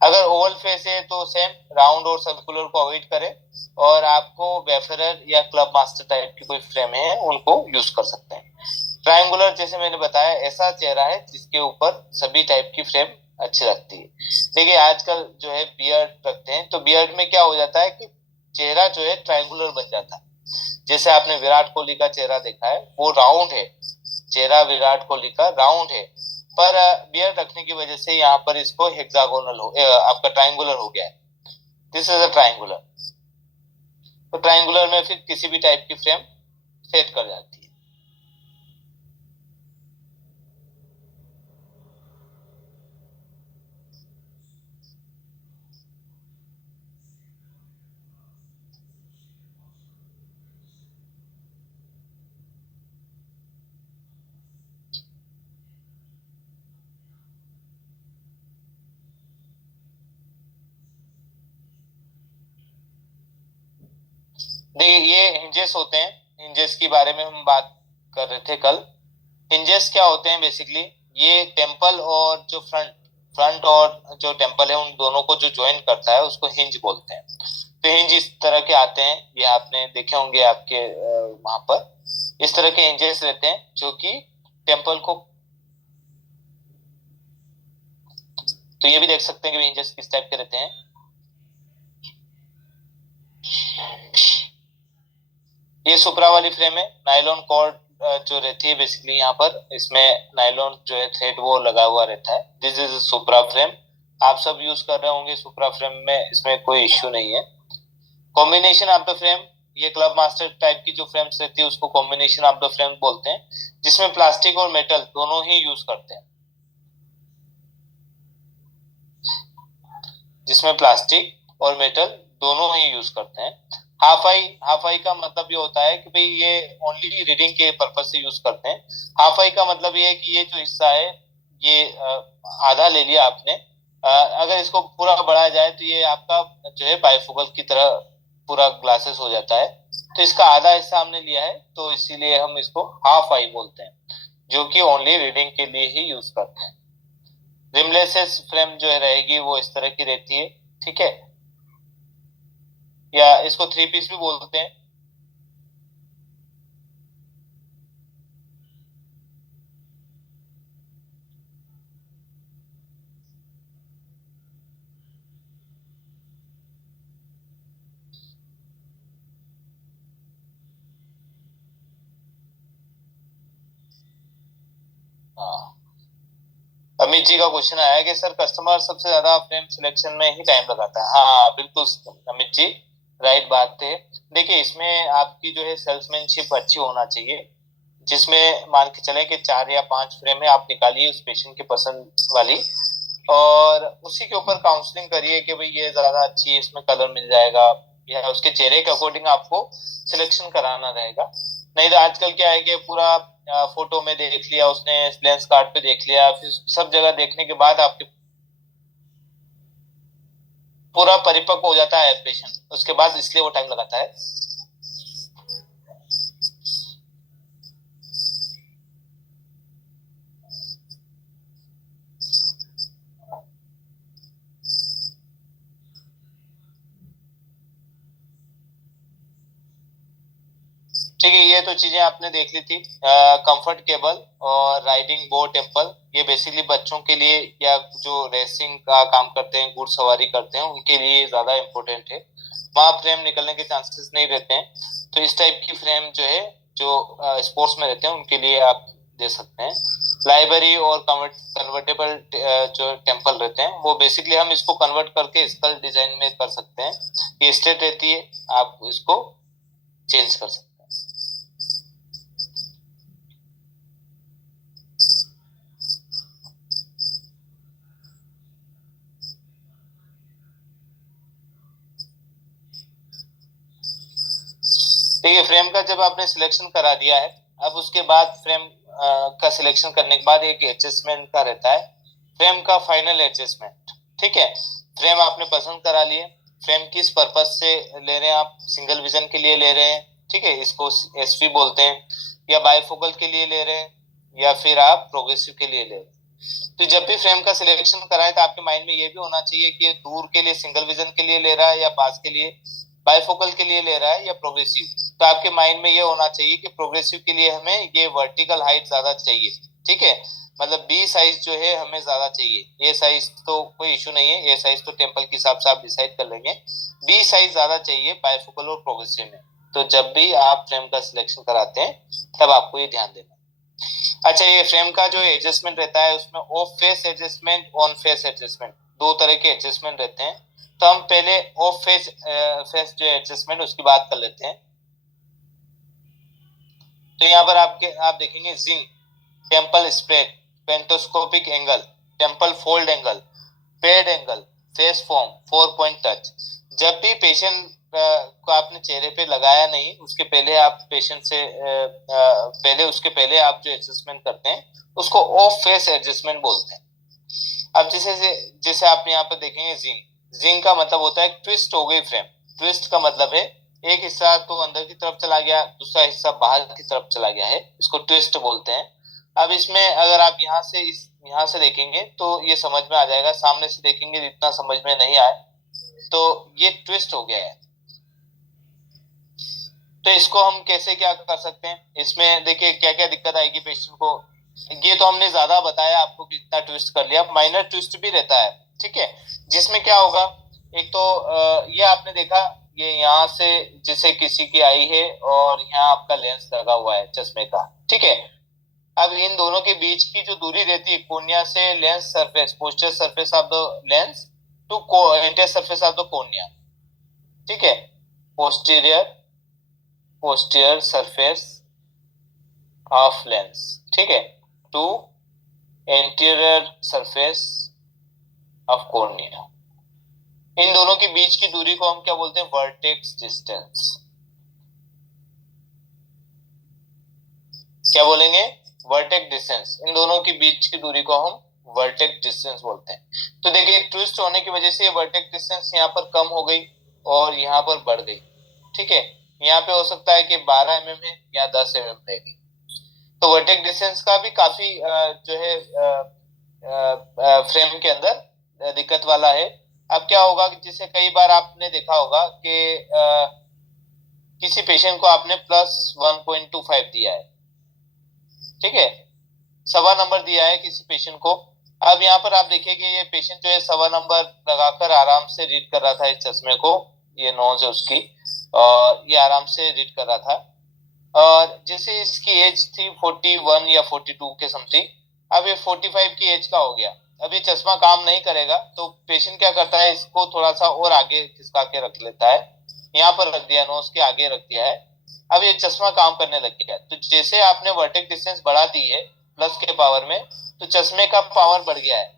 अगर ओवल फेस है तो सेम राउंड और सर्कुलर को अवॉइड करें, और आपको वेफरर या क्लब मास्टर टाइप की कोई फ्रेम है उनको यूज कर सकते हैं। ट्रायंगुलर जैसे मैंने बताया ऐसा चेहरा है जिसके ऊपर सभी टाइप की फ्रेम अच्छी लगती है। देखिए आजकल जो है बियर्ड रखते हैं, तो बियर्ड में क्या हो जाता है कि चेहरा जो है ट्रायंगुलर बन जाता है। जैसे आपने विराट कोहली का चेहरा देखा है, वो राउंड है, चेहरा विराट कोहली का राउंड है, पर बियर्ड रखने की वजह से यहाँ पर इसको हेक्सागोनल हो आपका ट्रायंगुलर हो गया है, दिस इज अ ट्रायंगुलर। तो ट्रायंगुलर में फिर किसी भी टाइप की फ्रेम सेट कर जाती है। देखिए ये हिंजेस होते हैं, हिंजेस के बारे में हम बात कर रहे थे कल। हिंजेस क्या होते हैं बेसिकली, ये टेम्पल और जो फ्रंट और जो टेम्पल है उन दोनों को जो ज्वाइन करता है उसको हिंज बोलते हैं। तो हिंज इस तरह के आते हैं, ये आपने देखे होंगे आपके वहां पर इस तरह के हिंजेस रहते हैं जो कि टेम्पल को, तो ये भी देख सकते हैं कि हिंजेस किस टाइप के रहते हैं। ये सुपरा वाली फ्रेम है, नायलॉन कॉर्ड जो रहती है बेसिकली यहाँ पर, इसमें नायलॉन जो है थ्रेड वो लगा हुआ रहता है। दिस इज सुपरा फ्रेम, आप सब यूज कर रहे होंगे सुपरा फ्रेम में, इसमें कोई इश्यू नहीं है। कॉम्बिनेशन ऑफ द फ्रेम, ये क्लब मास्टर टाइप की जो फ्रेम्स रहती है उसको कॉम्बिनेशन ऑफ द फ्रेम बोलते हैं, जिसमें प्लास्टिक और मेटल दोनों ही यूज करते हैं, जिसमें प्लास्टिक और मेटल दोनों ही यूज करते हैं। हाफ आई का मतलब ये होता है कि भाई ये ओनली रीडिंग के पर्पज से यूज करते हैं। हाफ आई का मतलब ये है कि ये जो हिस्सा है ये आधा ले लिया आपने, अगर इसको पूरा बढ़ाया जाए तो ये आपका जो है बाइफोकल की तरह पूरा ग्लासेस हो जाता है। तो इसका आधा हिस्सा हमने लिया है तो इसीलिए हम इसको हाफ आई बोलते हैं, जो कि ओनली रीडिंग के लिए ही यूज करते हैं। रिमलेस फ्रेम जो है रहेगी वो इस तरह की रहती है, ठीक है, या इसको थ्री पीस भी बोलते हैं। हाँ, अमित जी का क्वेश्चन आया कि सर कस्टमर सबसे ज्यादा फ्रेम सिलेक्शन में ही टाइम लगाता है। हाँ बिल्कुल अमित जी, राइट बात है। देखिए इसमें आपकी जो है सेल्समैनशिप अच्छी होना चाहिए, जिसमें मान के चले कि 4 या 5 फ्रेम है, आप निकालिए उस पेशेंट की पसंद वाली और उसी के ऊपर काउंसलिंग करिए कि भाई ये ज्यादा अच्छी है, इसमें कलर मिल जाएगा, या उसके चेहरे के अकॉर्डिंग आपको सिलेक्शन कराना रहेगा। नहीं तो आजकल क्या है कि पूरा फोटो में देख लिया उसने, लेंस कार्ड पे देख लिया, फिर सब जगह देखने के बाद आपके पूरा परिपक्व हो जाता है पेशेंट, उसके बाद इसलिए वो टाइम लगाता है। ठीक है, ये तो चीजें आपने देख ली थी। कंफर्ट केबल और राइडिंग बो टेम्पल, ये बेसिकली बच्चों के लिए या जो रेसिंग का काम करते हैं, घुड़सवारी करते हैं, उनके लिए ज्यादा इम्पोर्टेंट है, वहां फ्रेम निकलने के चांसेस नहीं रहते हैं। तो इस टाइप की फ्रेम जो है जो स्पोर्ट्स में रहते हैं उनके लिए आप दे सकते हैं। लाइब्रेरी और कन्वर्टेबल जो टेम्पल रहते हैं वो बेसिकली हम इसको कन्वर्ट करके स्कल डिजाइन में कर सकते हैं। ये स्ट्रेट रहती है, आप इसको चेंज कर सकते हैं। देखिए फ्रेम का जब आपने सिलेक्शन करा दिया है, अब उसके बाद फ्रेम का सिलेक्शन करने के बाद एक एडजस्टमेंट का रहता है, फ्रेम का फाइनल एडजस्टमेंट। ठीक है, फ्रेम आपने पसंद करा लिए, फ्रेम किस पर्पज से ले रहे हैं आप, सिंगल विजन के लिए ले रहे हैं, ठीक है, इसको एसवी बोलते हैं, या बायफोकल के लिए ले रहे हैं, या फिर आप प्रोग्रेसिव के लिए ले रहे हैं। तो जब भी फ्रेम का सिलेक्शन कराए तो आपके माइंड में ये भी होना चाहिए कि दूर के लिए सिंगल विजन के लिए ले रहा है या पास के लिए बायफोकल के लिए ले रहा है या प्रोग्रेसिव। तो आपके माइंड में ये होना चाहिए कि प्रोग्रेसिव के लिए हमें ये वर्टिकल हाइट ज्यादा चाहिए, ठीक है, मतलब बी साइज जो है हमें ज्यादा चाहिए। ए साइज तो कोई इशू नहीं है, ए साइज तो टेम्पल के हिसाब से आप डिसाइड कर लेंगे, बी साइज ज्यादा चाहिए बायफोकल और प्रोग्रेसिव में। तो जब भी आप फ्रेम का सिलेक्शन कराते हैं तब आपको ये ध्यान देना। अच्छा, ये फ्रेम का जो एडजस्टमेंट रहता है उसमें of face adjustment, on face adjustment, दो तरह के एडजस्टमेंट रहते हैं। तो हम पहले ऑफ फेस फेस जो एडजस्टमेंट उसकी बात कर लेते हैं। तो यहाँ पर आप देखेंगे जिंग, temple spread, pantoscopic angle, temple fold angle, pad angle, face form, 4 point touch. जब भी पेशेंट को आपने चेहरे पे लगाया नहीं उसके पहले आप पेशेंट से पहले उसके पहले आप जो एडजस्टमेंट करते हैं उसको ऑफ फेस एडजस्टमेंट बोलते हैं। अब जैसे जैसे आप यहाँ पर देखेंगे जिंग, जिंग का मतलब होता है ट्विस्ट हो गई फ्रेम। ट्विस्ट का मतलब है एक हिस्सा तो अंदर की तरफ चला गया, दूसरा हिस्सा बाहर की तरफ चला गया है, इसको ट्विस्ट बोलते हैं। अब इसमें अगर आप यहाँ से देखेंगे तो ये समझ में आ जाएगा, सामने से देखेंगे इतना समझ में नहीं आए, तो ये ट्विस्ट हो गया है। तो इसको हम कैसे क्या कर सकते हैं, इसमें देखिए क्या क्या दिक्कत आएगी पेशेंट को। ये तो हमने ज्यादा बताया आपको कि इतना ट्विस्ट कर लिया, माइनर ट्विस्ट भी रहता है, ठीक है, जिसमें क्या होगा, एक तो ये आपने देखा, ये यहाँ से जैसे किसी की आई है और यहाँ आपका लेंस लगा हुआ है चश्मे का, ठीक है। अब इन दोनों के बीच की जो दूरी रहती है कोर्निया से lens surface, posterior surface of the lens to anterior surface of the cornea, ठीक है, पोस्टीरियर सरफेस ऑफ लेंस, ठीक है, to anterior surface of cornea, इन दोनों के बीच की दूरी को हम क्या बोलते हैं, वर्टेक्स डिस्टेंस। क्या बोलेंगे, वर्टेक्स डिस्टेंस, इन दोनों के बीच की दूरी को हम वर्टेक्स डिस्टेंस बोलते हैं। तो देखिए ट्विस्ट होने की वजह से वर्टेक्स डिस्टेंस यहाँ पर कम हो गई और यहाँ पर बढ़ गई, ठीक है। यहाँ पे हो सकता है कि 12 mm है या 10 mm रहेगी। तो वर्टेक्स डिस्टेंस का भी काफी जो है फ्रेम के अंदर दिक्कत वाला है। अब क्या होगा कि जैसे कई बार आपने देखा होगा कि किसी पेशेंट को आपने +1.25 दिया है, ठीक है, सवा नंबर दिया है किसी पेशेंट को। अब यहाँ पर आप देखिए कि ये पेशेंट जो है सवा नंबर लगाकर आराम से रीड कर रहा था इस चश्मे को, ये नोज है उसकी, और ये आराम से रीड कर रहा था, और जैसे इसकी एज थी 41 या 42 के समथिंग, अब ये 45 की एज का हो गया। अब ये चश्मा काम नहीं करेगा तो पेशेंट क्या करता है, इसको थोड़ा सा और आगे खिसका के रख लेता है, यहाँ पर रख दिया, नोज के आगे रख दिया है, अब ये चश्मा काम करने लग गया। तो जैसे आपने वर्टेक्स डिस्टेंस बढ़ा दी है प्लस के पावर में, तो चश्मे का पावर बढ़ गया है,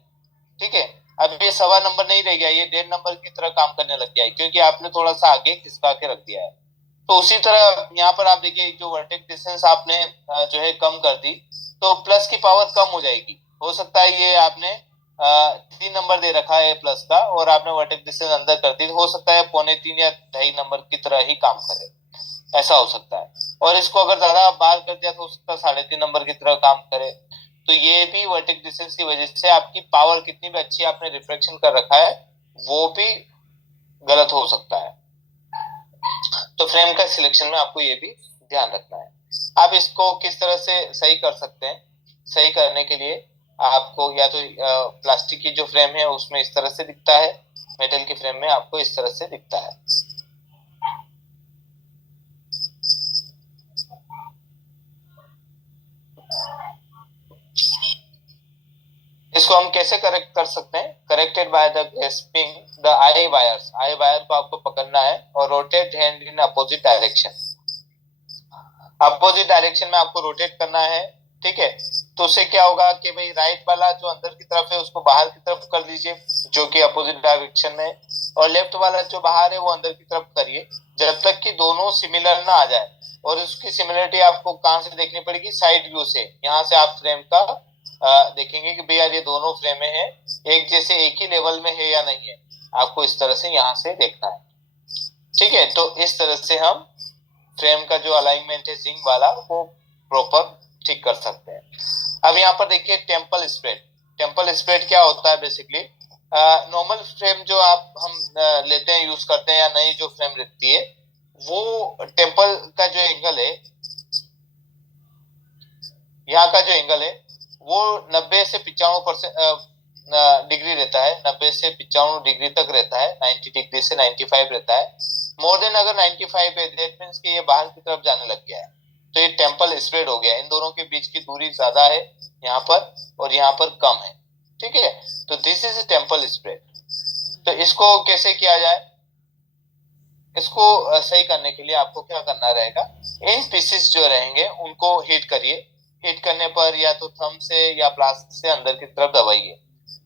ठीक है। अब ये सवा नंबर नहीं रह गया, ये 1.5 नंबर की तरह काम करने लग गया है, क्योंकि आपने थोड़ा सा आगे खिसका के रख दिया है। तो उसी तरह यहाँ पर आप देखिए जो वर्टेक्स डिस्टेंस आपने जो है कम कर दी, तो प्लस की पावर कम हो जाएगी। हो सकता है ये आपने 3 नंबर दे रखा है प्लस का और आपने वर्टेक्स डिस्टेंस अंदर कर दी, हो सकता है 2.25 या 2.5 नंबर की तरह ही काम करे, ऐसा हो सकता है। और इसको अगर ज्यादा बाहर कर दिया तो हो सकता है 3.5 नंबर की तरह काम करे। तो ये भी वर्टेक्स डिस्टेंस की वजह से आपकी पावर कितनी भी अच्छी आपने रिफ्लेक्शन कर रखा है वो भी गलत हो सकता है। तो फ्रेम का सिलेक्शन में आपको ये भी ध्यान रखना है। आप इसको किस तरह से सही कर सकते हैं, सही करने के लिए आपको या तो प्लास्टिक की जो फ्रेम है उसमें इस तरह से दिखता है, मेटल की फ्रेम में आपको इस तरह से दिखता है। इसको हम कैसे करेक्ट कर सकते हैं, corrected by the grasping the I wires, I wire को आपको पकड़ना है और rotate hand in opposite direction, opposite direction में आपको रोटेट करना है, ठीक है। तो उससे क्या होगा कि भाई राइट वाला जो अंदर की तरफ है उसको बाहर की तरफ कर दीजिए जो कि अपोजिट डायरेक्शन में, और लेफ्ट वाला जो बाहर है वो अंदर की तरफ करिए, जब तक कि दोनों सिमिलर ना आ जाए। और उसकी सिमिलरिटी आपको कहां से देखनी पड़ेगी, साइड व्यू से, यहाँ से आप फ्रेम का देखेंगे कि भैया ये दोनों फ्रेमें हैं एक जैसे, एक ही लेवल में है या नहीं है, आपको इस तरह से यहाँ से देखना है, ठीक है। तो इस तरह से हम फ्रेम का जो अलाइनमेंट है जिंक वाला वो प्रॉपर ठीक कर सकते हैं। अब यहाँ पर देखिए टेम्पल स्प्रेड, टेम्पल स्प्रेड क्या होता है, बेसिकली नॉर्मल फ्रेम जो आप हम लेते हैं यूज करते हैं या नई जो फ्रेम रहती है, वो टेम्पल का जो एंगल है, यहाँ का जो एंगल है वो 90 से 95% डिग्री रहता है, 90 से 95 डिग्री तक रहता है, 90 डिग्री से 95 रहता है। मोर देन अगर 95 है दैट मींस कि ये बाहर की तरफ जाने लग गया है, तो ये टेम्पल स्प्रेड हो गया। इन दोनों के बीच की दूरी ज्यादा है यहाँ पर और यहाँ पर कम है, ठीक है। तो दिस इज टेम्पल स्प्रेड। तो इसको कैसे किया जाए, इसको सही करने के लिए आपको क्या करना रहेगा, इन पीसेस जो रहेंगे उनको हीट करिए, हीट करने पर या तो थंब से या प्लास्टिक से अंदर की तरफ दबाइए,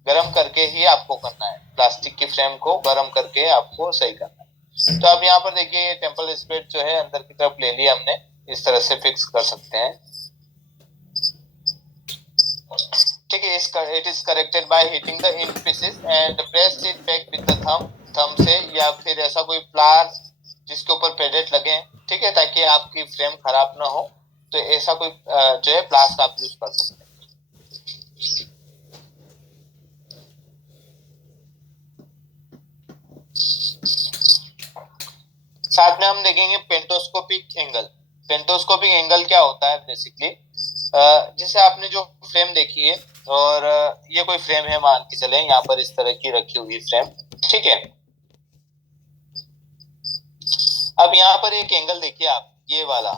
गरम करके ही आपको करना है, प्लास्टिक की फ्रेम को गरम करके आपको सही करना है। तो अब यहाँ पर देखिए ये टेम्पल स्प्रेड जो है अंदर की तरफ ले लिया हमने, इस तरह से फिक्स कर सकते हैं, ठीक है। It is corrected by heating the in pieces and press it back with the thumb, thumb से या फिर ऐसा कोई फ्लावर जिसके ऊपर पेडेट लगे हैं, ठीक है, ताकि आपकी फ्रेम खराब ना हो। तो ऐसा कोई जो है प्लास्क आप यूज कर सकते हैं। साथ में हम देखेंगे पेंटोस्कोपिक एंगल। पेंटोस्कोपिक एंगल क्या होता है बेसिकली, जैसे आपने जो फ्रेम देखी है, और ये कोई फ्रेम है मान के चले, यहाँ पर इस तरह की रखी हुई फ्रेम, ठीक है। अब यहाँ पर एक एंगल देखिए आप, ये वाला,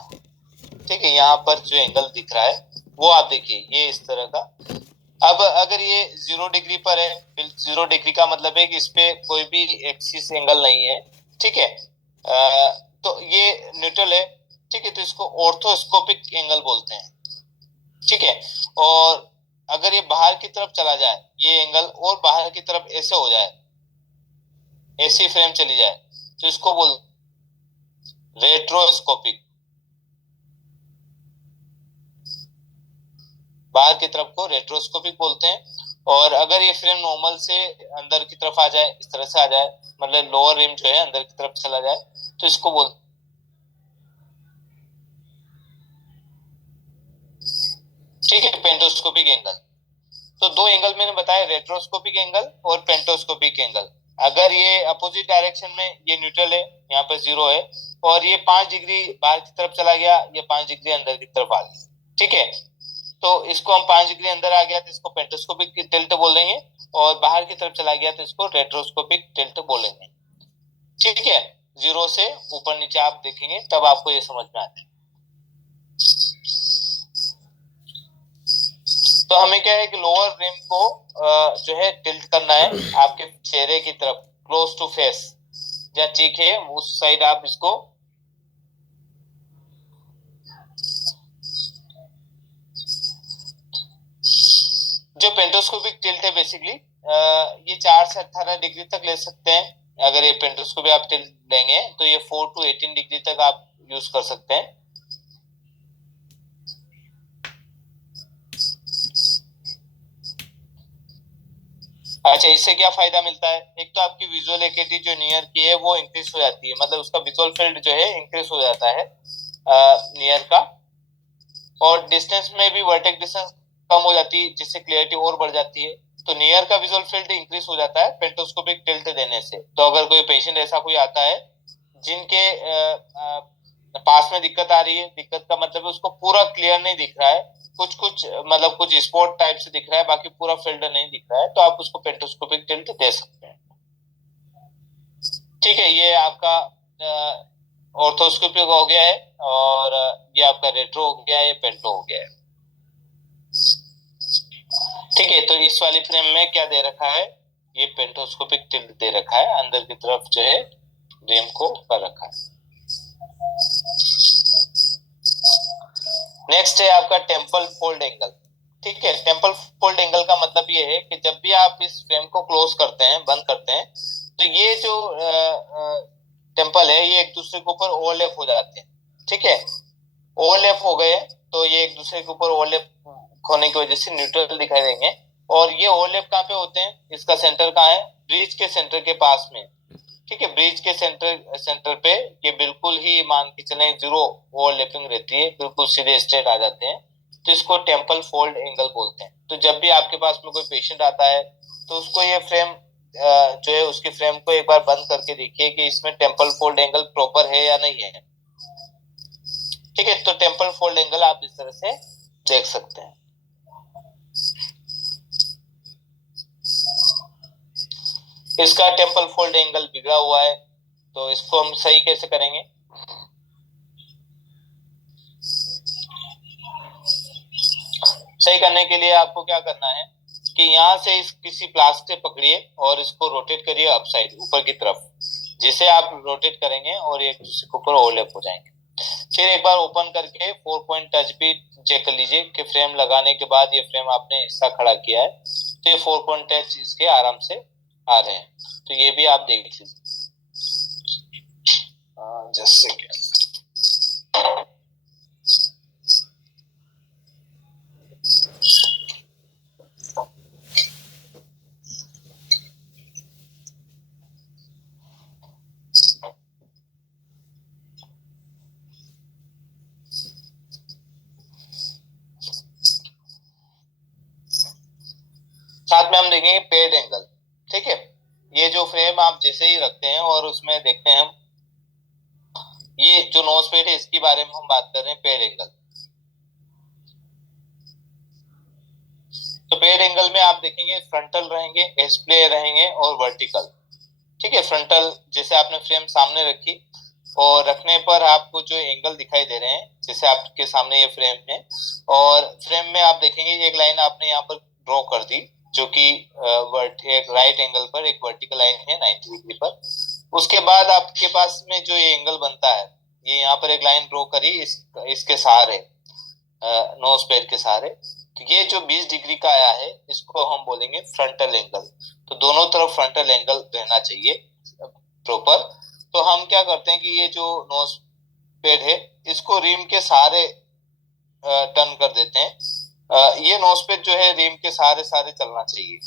ठीक है, यहाँ पर जो एंगल दिख रहा है वो आप देखिए, ये इस तरह का। अब अगर ये 0 डिग्री पर है, 0 डिग्री का मतलब है कि इस पे कोई भी एक्सिस एंगल नहीं है, ठीक है। तो ये न्यूट्रल है, ठीक है, तो इसको ऑर्थोस्कोपिक एंगल बोलते हैं, ठीक है। और अगर ये बाहर की तरफ चला जाए, ये एंगल और बाहर की तरफ ऐसे हो जाए, ऐसी फ्रेम चली जाए, तो इसको बोल रेट्रोस्कोपिक, बाहर की तरफ को रेट्रोस्कोपिक बोलते हैं। और अगर ये फ्रेम नॉर्मल से अंदर की तरफ आ जाए, इस तरह से आ जाए, मतलब लोअर रिम जो है अंदर की तरफ चला जाए, तो इसको बोल, ठीक है, पेंटोस्कोपिक एंगल। तो दो एंगल मैंने बताया, रेट्रोस्कोपिक एंगल और पेंटोस्कोपिक एंगल। अगर ये अपोजिट डायरेक्शन में, ये न्यूट्रल है, यहाँ पर 0 है, और ये 5 डिग्री बाहर की तरफ चला गया, ये 5 डिग्री अंदर की तरफ आ गया, ठीक है, तो इसको हम 5 डिग्री अंदर आ गया तो इसको पेंटोस्कोपिक टिल्ट बोलेंगे, और बाहर की तरफ चला गया तो इसको रेट्रोस्कोपिक टिल्ट बोलेंगे, ठीक है। 0 से ऊपर नीचे आप देखेंगे तब आपको ये समझ में आता है। तो हमें क्या है कि लोअर रिम को जो है टिल्ट करना है आपके चेहरे की तरफ, क्लोज टू फेस, जहाँ चीख है उस साइड आप इसको, जो पेंटोस्कोपिक टिल्ट है बेसिकली ये 4 से 18 डिग्री तक ले सकते हैं। अगर ये पेंटोस्कोपिक आप टिल्ट लेंगे तो ये 4 to 18 डिग्री तक आप यूज कर सकते हैं। अच्छा, इससे क्या फायदा मिलता है? एक तो आपकी विजुअल एक्यूटी जो नियर की है वो इंक्रीज हो जाती है, मतलब उसका विजुअल फील्ड जो है इंक्रीज हो जाता है नियर का, और डिस्टेंस में भी वर्टेक्स डिस्टेंस कम हो जाती है, जिससे क्लियरिटी और बढ़ जाती है। तो नियर का विजुअल फील्ड इंक्रीज हो जाता है पेंटोस्कोपिक टिल्ट देने से। तो अगर कोई पेशेंट ऐसा कोई आता है जिनके पास में दिक्कत आ रही है, दिक्कत का मतलब है उसको पूरा क्लियर नहीं दिख रहा है, कुछ कुछ मतलब कुछ स्पॉट टाइप से दिख रहा है, बाकी पूरा फील्ड नहीं दिख रहा है, तो आप उसको पेंटोस्कोपिक टिल्ट दे सकते हैं, ठीक है। ये आपका ऑर्थोस्कोपिक हो गया है, और ये आपका रेट्रो हो गया है, ये पेंटो हो गया है, ठीक है। तो इस वाली फ्रेम में क्या दे रखा है, ये पेंटोस्कोपिक टिल्ट दे रखा है, अंदर की तरफ जो है रिम को कर रखा है। नेक्स्ट है आपका टेम्पल फोल्ड एंगल, ठीक है। टेम्पल फोल्ड एंगल का मतलब ये है कि जब भी आप इस फ्रेम को क्लोज करते हैं, बंद करते हैं, तो ये जो टेम्पल है ये एक दूसरे के ऊपर ओवरलैप हो जाते हैं, ठीक है। ओवरलैप हो गए तो ये एक दूसरे के ऊपर ओवरलैप होने की वजह से न्यूट्रल दिखाई देंगे। और ये ओवरलैप कहाँ पे होते हैं, इसका सेंटर कहाँ है, ब्रिज के सेंटर के पास में, ठीक है। ब्रिज के सेंटर पे ये बिल्कुल ही मान के चले 0 ओवरलैपिंग रहती है, बिल्कुल सीधे स्ट्रेट आ जाते हैं, तो इसको टेम्पल फोल्ड एंगल बोलते हैं। तो जब भी आपके पास में कोई पेशेंट आता है तो उसको ये फ्रेम जो है उसकी फ्रेम को एक बार बंद करके देखिए कि इसमें टेम्पल फोल्ड एंगल प्रॉपर है या नहीं है, ठीक है। तो टेम्पल फोल्ड एंगल आप इस तरह से देख सकते हैं। इसका टेम्पल फोल्ड एंगल बिगड़ा हुआ है, तो इसको हम सही कैसे करेंगे? सही करने के लिए आपको क्या करना है कि यहाँ से इस किसी प्लास्टिक से पकड़िए और इसको रोटेट करिए अपसाइड, ऊपर की तरफ। जिसे आप रोटेट करेंगे और एक दूसरे के ऊपर ओवरलैप हो जाएंगे। फिर एक बार ओपन करके 4 पॉइंट टच भी चेक कर लीजिए कि फ्रेम लगाने के बाद ये फ्रेम आपने हिस्सा खड़ा किया है, तो ये 4 पॉइंट टच इसके आराम से आ रहे हैं, तो ये भी आप देख लीजिए। Just second. देखेंगे पेड एंगल। ठीक है, ये जो फ्रेम आप जैसे ही रखते हैं और उसमें देखते हैं हम, ये जो नोज पेड है इसके बारे में हम बात कर रहे हैं, पेड एंगल। तो पेड एंगल में आप देखेंगे फ्रंटल रहेंगे, एस प्ले रहेंगे और वर्टिकल। ठीक है, फ्रंटल जैसे आपने फ्रेम सामने रखी और रखने पर आपको जो एंगल दिखाई दे रहे हैं, जैसे आपके सामने ये फ्रेम है और फ्रेम में आप देखेंगे एक लाइन आपने यहाँ पर ड्रॉ कर दी जो कि एक राइट एंगल पर एक वर्टिकल लाइन है 90 डिग्री पर। उसके बाद आपके पास में जो ये एंगल बनता है, ये यहाँ पर एक लाइन ड्रॉ करी इसके सहारे, नोज पेड के सहारे, तो ये जो 20 डिग्री का आया है इसको हम बोलेंगे फ्रंटल एंगल। तो दोनों तरफ फ्रंटल एंगल रहना चाहिए प्रॉपर। तो हम क्या करते हैं कि ये जो नोज पेड है इसको रिम के सहारे टर्न कर देते हैं। ये नोज पेड जो है रिम के सहारे सहारे चलना चाहिए।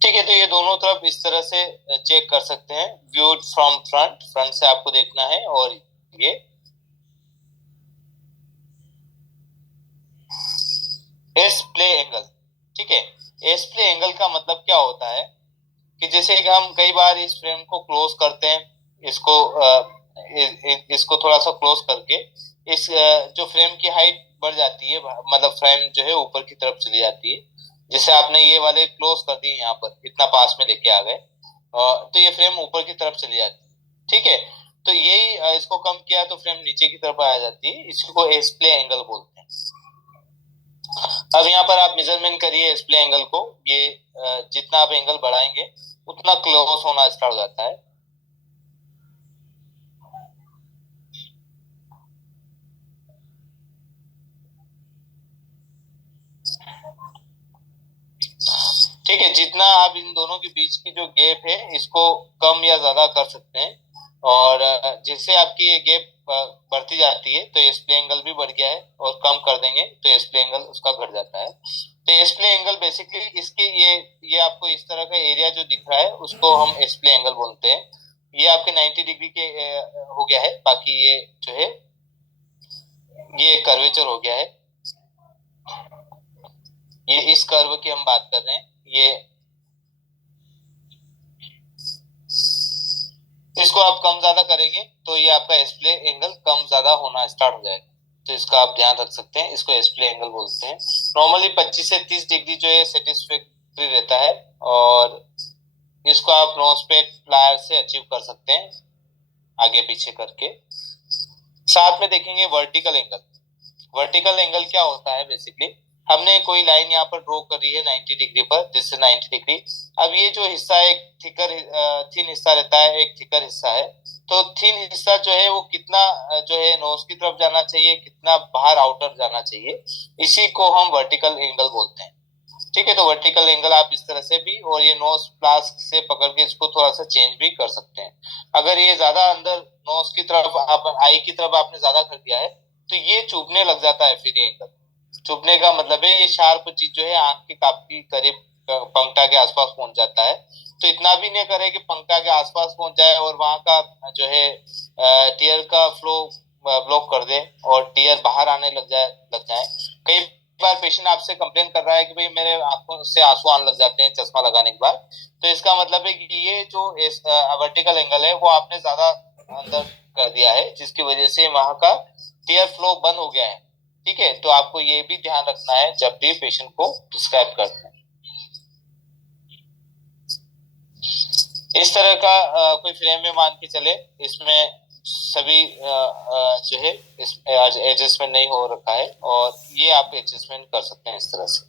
ठीक है, तो ये दोनों तरफ इस तरह से चेक कर सकते हैं, व्यूड फ्रॉम फ्रंट, फ्रंट से आपको देखना है। और ये एस प्ले एंगल। ठीक है, एस प्ले एंगल का मतलब क्या होता है कि जैसे कि हम कई बार इस फ्रेम को क्लोज करते हैं, इसको इसको थोड़ा सा क्लोज करके इस जो फ्रेम की हाइट बढ़ जाती है, मतलब फ्रेम जो है ऊपर की तरफ चली जाती है। जैसे आपने ये वाले क्लोज कर दिए, यहाँ पर इतना पास में लेके आ गए, तो ये फ्रेम ऊपर की तरफ चली जाती है। ठीक है, तो यही इसको कम किया तो फ्रेम नीचे की तरफ आ जाती है, इसको एस प्ले एंगल बोलते हैं। अब यहाँ पर आप मेजरमेंट करिए इस प्ले एंगल को, ये जितना आप एंगल बढ़ाएंगे उतना क्लोज होना स्टार्ट हो जाता है। ठीक है, जितना आप इन दोनों के बीच की जो गैप है इसको कम या ज्यादा कर सकते हैं। और जैसे आपकी ये गैप बढ़ती जाती है तो एस प्ले एंगल भी बढ़ गया है, और कम कर देंगे तो एस प्ले एंगल उसका घट जाता है। तो एस प्ले एंगल बेसिकली इसके ये आपको इस तरह का एरिया जो दिख रहा है उसको हम एस प्ले एंगल बोलते हैं। ये आपके 90 डिग्री के हो गया है, बाकी ये जो है ये कर्वेचर हो गया है। ये इस कर्व की हम बात कर रहे हैं, ये इसको आप कम ज्यादा करेंगे तो ये आपका एस्प्ले एंगल कम ज्यादा होना स्टार्ट हो जाएगा। तो इसका आप ध्यान रख सकते हैं, इसको एस्प्ले एंगल बोलते हैं। नॉर्मली 25 से 30 डिग्री जो है सेटिस्फैक्ट्री रहता है, और इसको आप नोज पे प्लायर से अचीव कर सकते हैं आगे पीछे करके। साथ में देखेंगे वर्टिकल एंगल। वर्टिकल एंगल क्या होता है, बेसिकली हमने कोई लाइन यहाँ पर ड्रॉ करी है 90 डिग्री पर, जिससे 90 डिग्री। अब ये जो हिस्सा एक थिन हिस्सा रहता है, एक थिकर हिस्सा है। तो थिन हिस्सा जो है वो कितना जो है नोज की तरफ जाना चाहिए, कितना बाहर आउटर जाना चाहिए, इसी को हम वर्टिकल एंगल बोलते हैं। ठीक है, तो वर्टिकल एंगल आप इस तरह से भी, और ये नोज फ्लास्क से पकड़ के इसको थोड़ा सा चेंज भी कर सकते हैं। अगर ये ज्यादा अंदर नोज की तरफ, आप आई की तरफ आपने ज्यादा कर दिया है तो ये चुभने लग जाता है। फिर ये एंगल चुभने का मतलब है ये शार्प चीज जो है आंख के काफी करीब पंक्ता के आसपास पहुंच जाता है। तो इतना भी नहीं करे कि पंक्ता के आसपास पहुंच जाए और वहां का जो है टीयर का फ्लो ब्लॉक कर दे और टीयर बाहर आने लग जाए। कई बार पेशेंट आपसे कंप्लेन कर रहा है कि भाई मेरे आंखों से आंसू आने लग जाते हैं चश्मा लगाने के बाद, तो इसका मतलब है कि ये जो वर्टिकल एंगल है वो आपने ज्यादा अंदर कर दिया है, जिसकी वजह से वहां का टीयर फ्लो बंद हो गया है। ठीक है, तो आपको ये भी ध्यान रखना है जब भी पेशेंट को प्रिस्क्राइब करते हैं। इस तरह का कोई फ्रेम में मान के चले, इसमें सभी जो है इस एडजस्टमेंट नहीं हो रखा है, और ये आप एडजस्टमेंट कर सकते हैं इस तरह से।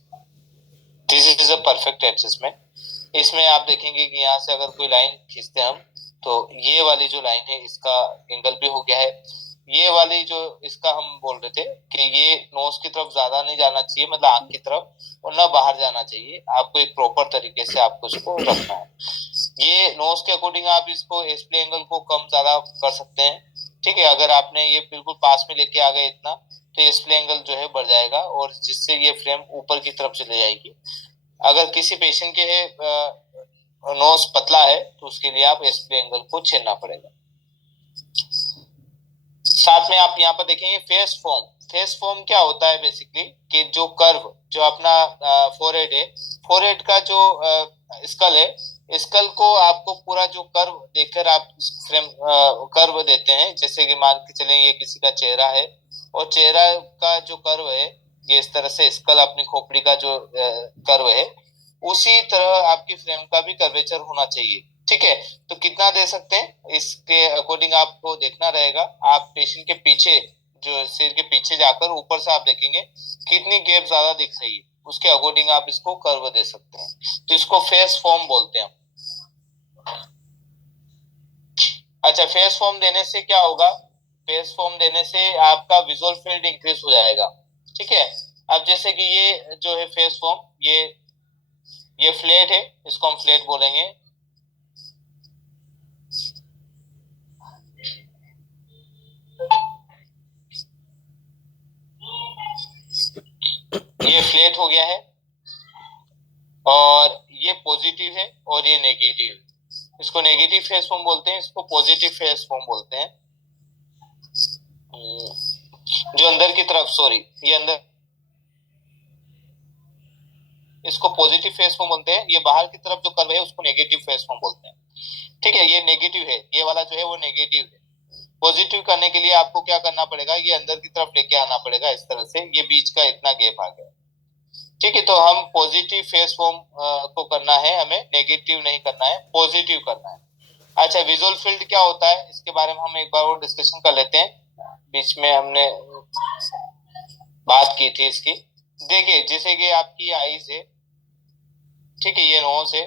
This is a perfect adjustment. इसमें आप देखेंगे कि यहाँ से अगर कोई लाइन खींचते हम तो ये वाली जो लाइन है इसका एंगल भी हो गया है। ये वाली जो इसका हम बोल रहे थे कि ये नोज की तरफ ज्यादा नहीं जाना चाहिए, मतलब आंख की तरफ, और ना बाहर जाना चाहिए। आपको एक प्रॉपर तरीके से आपको इसको रखना है। ये नोज के अकॉर्डिंग आप इसको एस्प्ले एंगल को कम ज्यादा कर सकते हैं। ठीक है, अगर आपने ये बिल्कुल पास में लेके आ गए इतना, तो एस्प्ले एंगल जो है बढ़ जाएगा, और जिससे ये फ्रेम ऊपर की तरफ चले जाएगी। अगर किसी पेशेंट के नोज पतला है तो उसके लिए आप एस्प्ले एंगल को छेड़ना पड़ेगा। साथ में आप यहाँ पर देखेंगे फेस फॉर्म। फेस फॉर्म क्या होता है बेसिकली कि जो कर्व जो अपना फोरहेड है, फोरहेड का जो स्कल है, स्कल को आपको पूरा जो कर्व देखकर आप फ्रेम कर्व देते हैं। जैसे कि मान के चलें ये किसी का चेहरा है और चेहरा का जो कर्व है ये इस तरह से स्कल अपनी खोपड़ी का जो कर्व है, उसी तरह आपकी फ्रेम का भी कर्वेचर होना चाहिए। ठीक है, तो कितना दे सकते हैं इसके अकॉर्डिंग आपको देखना रहेगा। आप पेशेंट के पीछे जो सिर के पीछे जाकर ऊपर से आप देखेंगे कितनी गैप ज्यादा दिख रही है, उसके अकॉर्डिंग आप इसको कर्व दे सकते हैं। तो इसको फेस फॉर्म बोलते हैं। अच्छा, फेस फॉर्म देने से क्या होगा? फेस फॉर्म देने से आपका विजुअल फील्ड इंक्रीज हो जाएगा। ठीक है, अब जैसे कि ये जो है फेस फॉर्म, ये फ्लैट है, इसको हम फ्लैट बोलेंगे। ये फ्लैट हो गया है और ये पॉजिटिव है और ये नेगेटिव। इसको नेगेटिव फेस फॉर्म बोलते हैं, इसको पॉजिटिव फेस फॉर्म बोलते हैं। जो अंदर की तरफ, सॉरी, ये अंदर, इसको पॉजिटिव फेस फॉर्म बोलते हैं। ये बाहर की तरफ जो कर्व है उसको नेगेटिव फेस फॉर्म बोलते हैं। ठीक है, ये नेगेटिव है, ये वाला जो है वो नेगेटिव है। पॉजिटिव करने के लिए आपको क्या करना पड़ेगा? ये अंदर की तरफ लेके आना पड़ेगा इस तरह से, ये बीच का इतना गैप आ गया। ठीक है, तो हम पॉजिटिव फेस फॉर्म को करना है, हमें नेगेटिव नहीं करना है, पॉजिटिव करना है। अच्छा, विजुअल फील्ड क्या होता है इसके बारे में हम एक बार और डिस्कशन कर लेते हैं। बीच में हमने बात की थी इसकी। देखिए, जैसे कि आपकी आईज है, ठीक है, ये नोज है।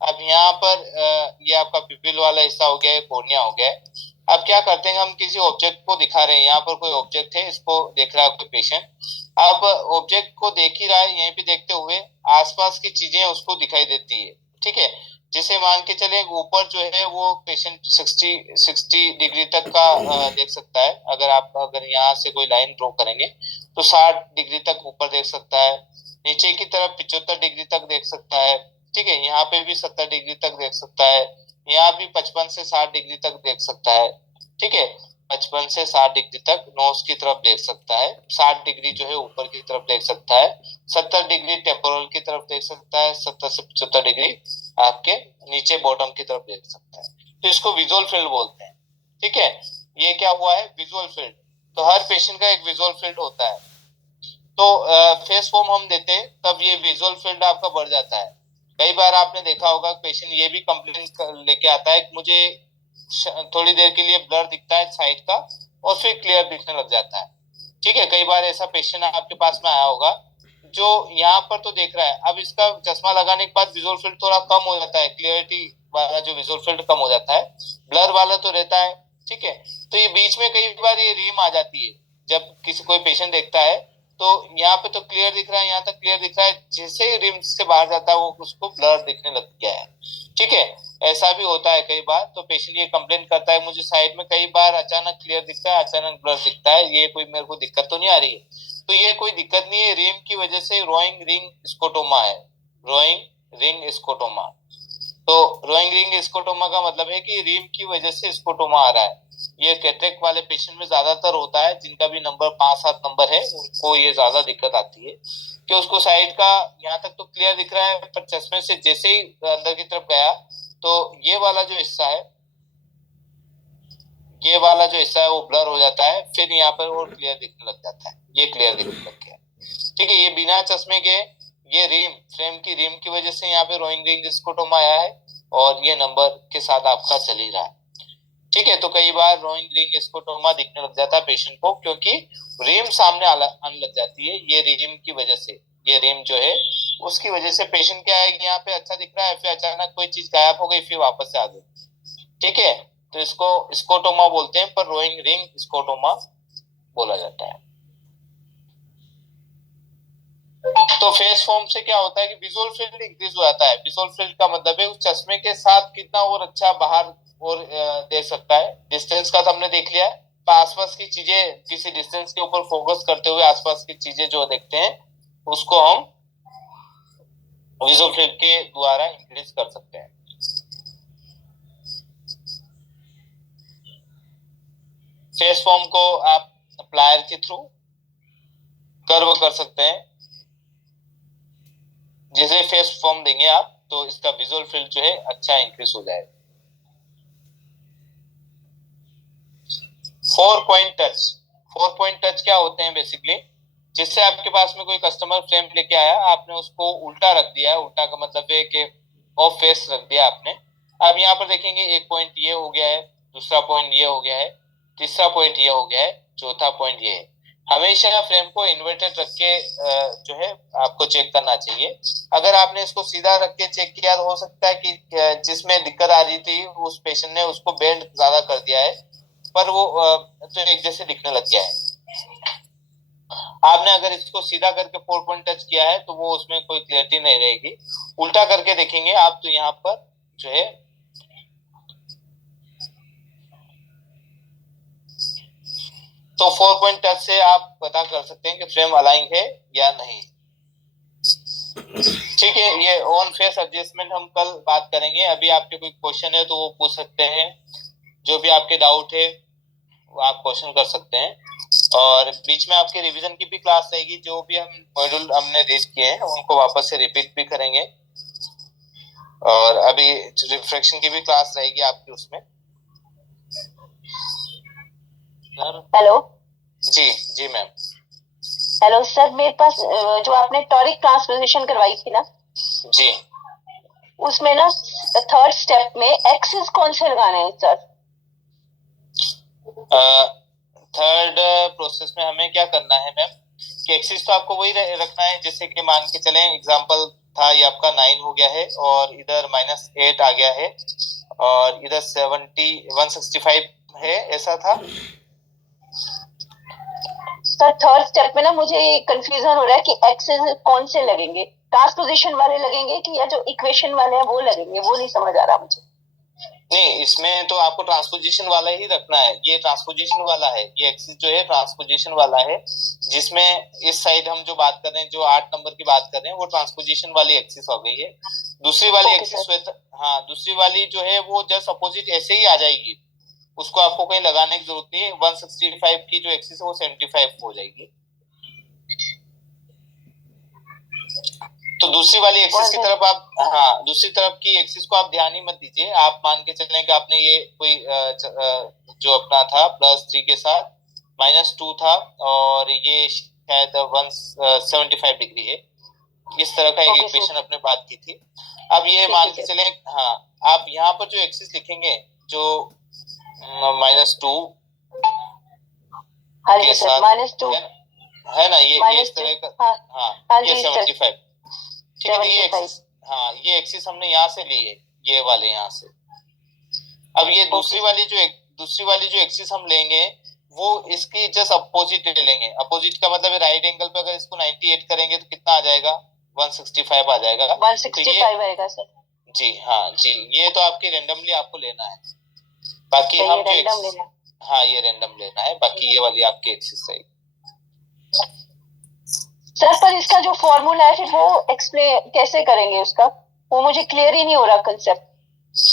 अब यहाँ पर ये आपका पिपिल वाला हिस्सा हो गया है, कॉर्निया हो गया है। अब क्या करते हैं, हम किसी ऑब्जेक्ट को दिखा रहे हैं। यहाँ पर कोई ऑब्जेक्ट है, इसको देख रहा है कोई पेशेंट। अब ऑब्जेक्ट को देख ही रहा है, यहीं पे देखते हुए आसपास की चीजें उसको दिखाई देती है। ठीक है, जैसे मान के चले ऊपर जो है वो पेशेंट 60 डिग्री तक का देख सकता है। अगर यहाँ से कोई लाइन ड्रॉ करेंगे तो 60 डिग्री तक ऊपर देख सकता है। नीचे की तरफ 75 डिग्री तक देख सकता है। ठीक है, यहाँ पे भी 70 डिग्री तक देख सकता है। यहाँ भी 55 से 60 डिग्री तक देख सकता है। ठीक है, 55 से 60 डिग्री तक नोज की तरफ देख सकता है। 60 डिग्री जो है ऊपर की तरफ देख सकता है। 70 डिग्री टेम्पोरल की तरफ देख सकता है। 70 से 75 डिग्री आपके नीचे बॉटम की तरफ देख सकता है। तो इसको विजुअल फील्ड बोलते हैं। ठीक है, ये क्या हुआ है? Visual field. तो हर पेशेंट का एक विजुअल फील्ड होता है। तो फेस फॉर्म हम देते हैं तब ये विजुअल फील्ड आपका बढ़ जाता है। कई बार आपने देखा होगा पेशेंट ये भी कंप्लेन लेके आता है कि मुझे थोड़ी देर के लिए ब्लर दिखता है साइड का और फिर क्लियर दिखने लग जाता है। ठीक है, कई बार ऐसा पेशेंट आपके पास में आया होगा जो यहाँ पर तो देख रहा है, अब इसका चश्मा लगाने के बाद विजुअल फील्ड थोड़ा कम हो जाता है, क्लियरिटी वाला जो विजुअल फील्ड कम हो जाता है, ब्लर वाला तो रहता है। ठीक है, तो ये बीच में कई बार ये रीम आ जाती है। जब किसी कोई पेशेंट देखता है तो यहाँ पे तो क्लियर दिख रहा है, यहाँ तक क्लियर दिख रहा है, जैसे ही रिम से बाहर जाता है वो उसको ब्लर दिखने लग गया है। ठीक है, ऐसा भी होता है कई बार। तो पेशेंट ये कंप्लेन करता है मुझे साइड में कई बार अचानक क्लियर दिखता है, अचानक ब्लर दिखता है, ये कोई मेरे को दिक्कत तो नहीं आ रही है। तो ये कोई दिक्कत नहीं है, रिम की वजह से रोइंग रिंग स्कोटोमा है। Roving ring scotoma. तो रोइंग रिंग स्कोटोमा का मतलब है कि रिम की वजह से स्कोटोमा आ रहा है। ये कैटरेक्ट वाले पेशेंट में ज्यादातर होता है, जिनका भी नंबर 5-7 नंबर है उनको ये ज्यादा दिक्कत आती है कि उसको साइड का यहाँ तक तो क्लियर दिख रहा है, पर चश्मे से जैसे ही अंदर की तरफ गया तो ये वाला जो हिस्सा है, ये वाला जो हिस्सा है वो ब्लर हो जाता है, फिर यहाँ पर और क्लियर दिखने लग जाता है। ये क्लियर दिखने लग गया। ठीक है, ये बिना चश्मे के, ये रिम फ्रेम की रिम की वजह से यहाँ पे रोइंग रिंग स्कोटोमा आया है और ये नंबर के साथ आपका चल ही रहा है। ठीक है, तो कई बार रोइंग रिंग स्कोटोमा दिखने लग जाता है पेशेंट को, क्योंकि रिम सामने आने लग जाती है। ये रिम की वजह से, ये रिम जो है उसकी वजह से पेशेंट क्या है कि यहाँ पे अच्छा दिख रहा है, फिर अचानक कोई चीज गायब हो गई, फिर वापस से आ गई। ठीक है, तो इसको स्कोटोमा बोलते हैं, पर रोइंग रिंग स्कोटोमा बोला जाता है। तो फेस फॉर्म से क्या होता है कि विजुअल फील्ड इंक्रीज हो जाता है। विजुअल फील्ड का मतलब है उस चश्मे के साथ कितना और अच्छा बाहर और देख सकता है। डिस्टेंस का तो हमने देख लिया है, पर आसपास की चीजें किसी डिस्टेंस के ऊपर फोकस करते हुए आसपास की चीजें जो देखते हैं उसको हम विजुअल फील्ड के द्वारा इंक्रीज कर सकते हैं। फेस फॉर्म को आप प्लायर के थ्रू कर्व कर सकते हैं। जैसे फेस फॉर्म देंगे आप तो इसका विजुअल फील्ड जो है अच्छा इंक्रीज हो जाएगा। 4 पॉइंट टच क्या होते हैं बेसिकली, जिससे आपके पास में कोई कस्टमर फ्रेम लेके आया, आपने उसको उल्टा रख दिया। उल्टा का मतलब है कि ऑफ फेस रख दिया आपने। अब यहाँ पर देखेंगे एक पॉइंट ये हो गया है, दूसरा पॉइंट ये हो गया है, तीसरा पॉइंट ये हो गया है, चौथा पॉइंट ये है। हमेशा फ्रेम को इन्वर्टेड रख के जो है आपको चेक करना चाहिए। अगर आपने इसको सीधा रख के चेक किया तो हो सकता है कि जिसमें दिक्कत आ रही थी उस पेशेंट ने उसको बेंड ज्यादा कर दिया है, पर वो तो एक जैसे दिखने लग गया है। आपने अगर इसको सीधा करके 4 पॉइंट टच किया है तो वो उसमें कोई क्लियरिटी नहीं रहेगी। उल्टा करके देखेंगे आप तो यहाँ पर जो है तो 4 पॉइंट टच से आप पता कर सकते हैं कि फ्रेम अलाइन है या नहीं। ठीक है, ये ऑन फेस एडजस्टमेंट हम कल बात करेंगे। अभी आपके कोई क्वेश्चन है तो वो पूछ सकते हैं, जो भी आपके डाउट है वो आप क्वेश्चन कर सकते हैं। और बीच में आपके रिवीजन की भी क्लास रहेगी, जो भी हम मॉड्यूल हमने रीच किए हैं उनको वापस से रिपीट भी करेंगे। और अभी रिफ्रैक्शन की भी क्लास रहेगी आपकी उसमें। हेलो जी जी मैम। हेलो सर, मेरे पास जो आपने टॉरिक ट्रांसपोजिशन करवाई थी ना, जी उसमें ना थर्ड स्टेप में एक्सिस कौन से लगाने हैं सर? थर्ड प्रोसेस में हमें क्या करना है मैम कि एक्सिस तो आपको वही रखना है। जैसे कि मान के चलें एग्जांपल था ये आपका 9 हो गया है और इधर -8 आ गया है और इधर 165 है, ऐसा था सर। थर्ड स्टेप में ना मुझे कंफ्यूजन हो रहा है कि एक्सिस कौन से लगेंगे, ट्रांसपोजिशन वाले लगेंगे कि या जो इक्वेशन वाले हैं वो लगेंगे, वो नहीं समझ आ रहा मुझे। नहीं, इसमें तो आपको ट्रांसपोजिशन वाला ही रखना है। ये ट्रांसपोजिशन वाला है, ये एक्सिस जो है ट्रांसपोजिशन वाला है, जिसमें इस साइड हम जो बात कर रहे हैं, जो 8 नंबर की बात कर रहे हैं, वो ट्रांसपोजिशन वाली एक्सिस हो गई है। दूसरी वाली एक्सिस हाँ, दूसरी वाली जो है वो जस्ट अपोजिट ऐसे ही आ जाएगी, उसको आपको कहीं लगाने की जरूरत नहीं है। 165 की जो एक्सिस है वो 75 हो जाएगी। तो दूसरी वाली एक्सिस की तरफ आप, हाँ, दूसरी तरफ की एक्सिस को आप ध्यान ही मत दीजिए। आप मान के चलें कि आपने ये कोई जो अपना था +3 के साथ -2 था और ये शायद 175 डिग्री है। इस तरह का एक इक्वेशन अपने बात की थी। अब ये मान के चलें, हाँ, आप यहाँ पर जो एक्सिस लिखेंगे जो -2 के साथ -2 है ना, ये इस तरह का, हाँ, ये 75। ठीक है, ये एक्सिस, हाँ, ये एक्सिस हमने यहाँ से ली है, ये वाले यहाँ से। अब ये दूसरी वाली जो एक्सिस हम लेंगे वो इसकी जस्ट अपोजिट लेंगे। अपोजिट का मतलब राइट एंगल पे अगर इसको 98 करेंगे तो कितना आ जाएगा? 165 आ जाएगा। 165 आएगा सर। जी हाँ जी, ये तो आपकी रैंडमली आपको लेना है। बाकी हम जो हाँ, ये रैंडम लेना है, बाकी ये वाली आपकी एक्सिस है। सर पर इसका जो फॉर्मूला है फिर वो एक्सप्लेन कैसे करेंगे उसका? वो मुझे क्लियर ही नहीं हो रहा कंसेप्ट।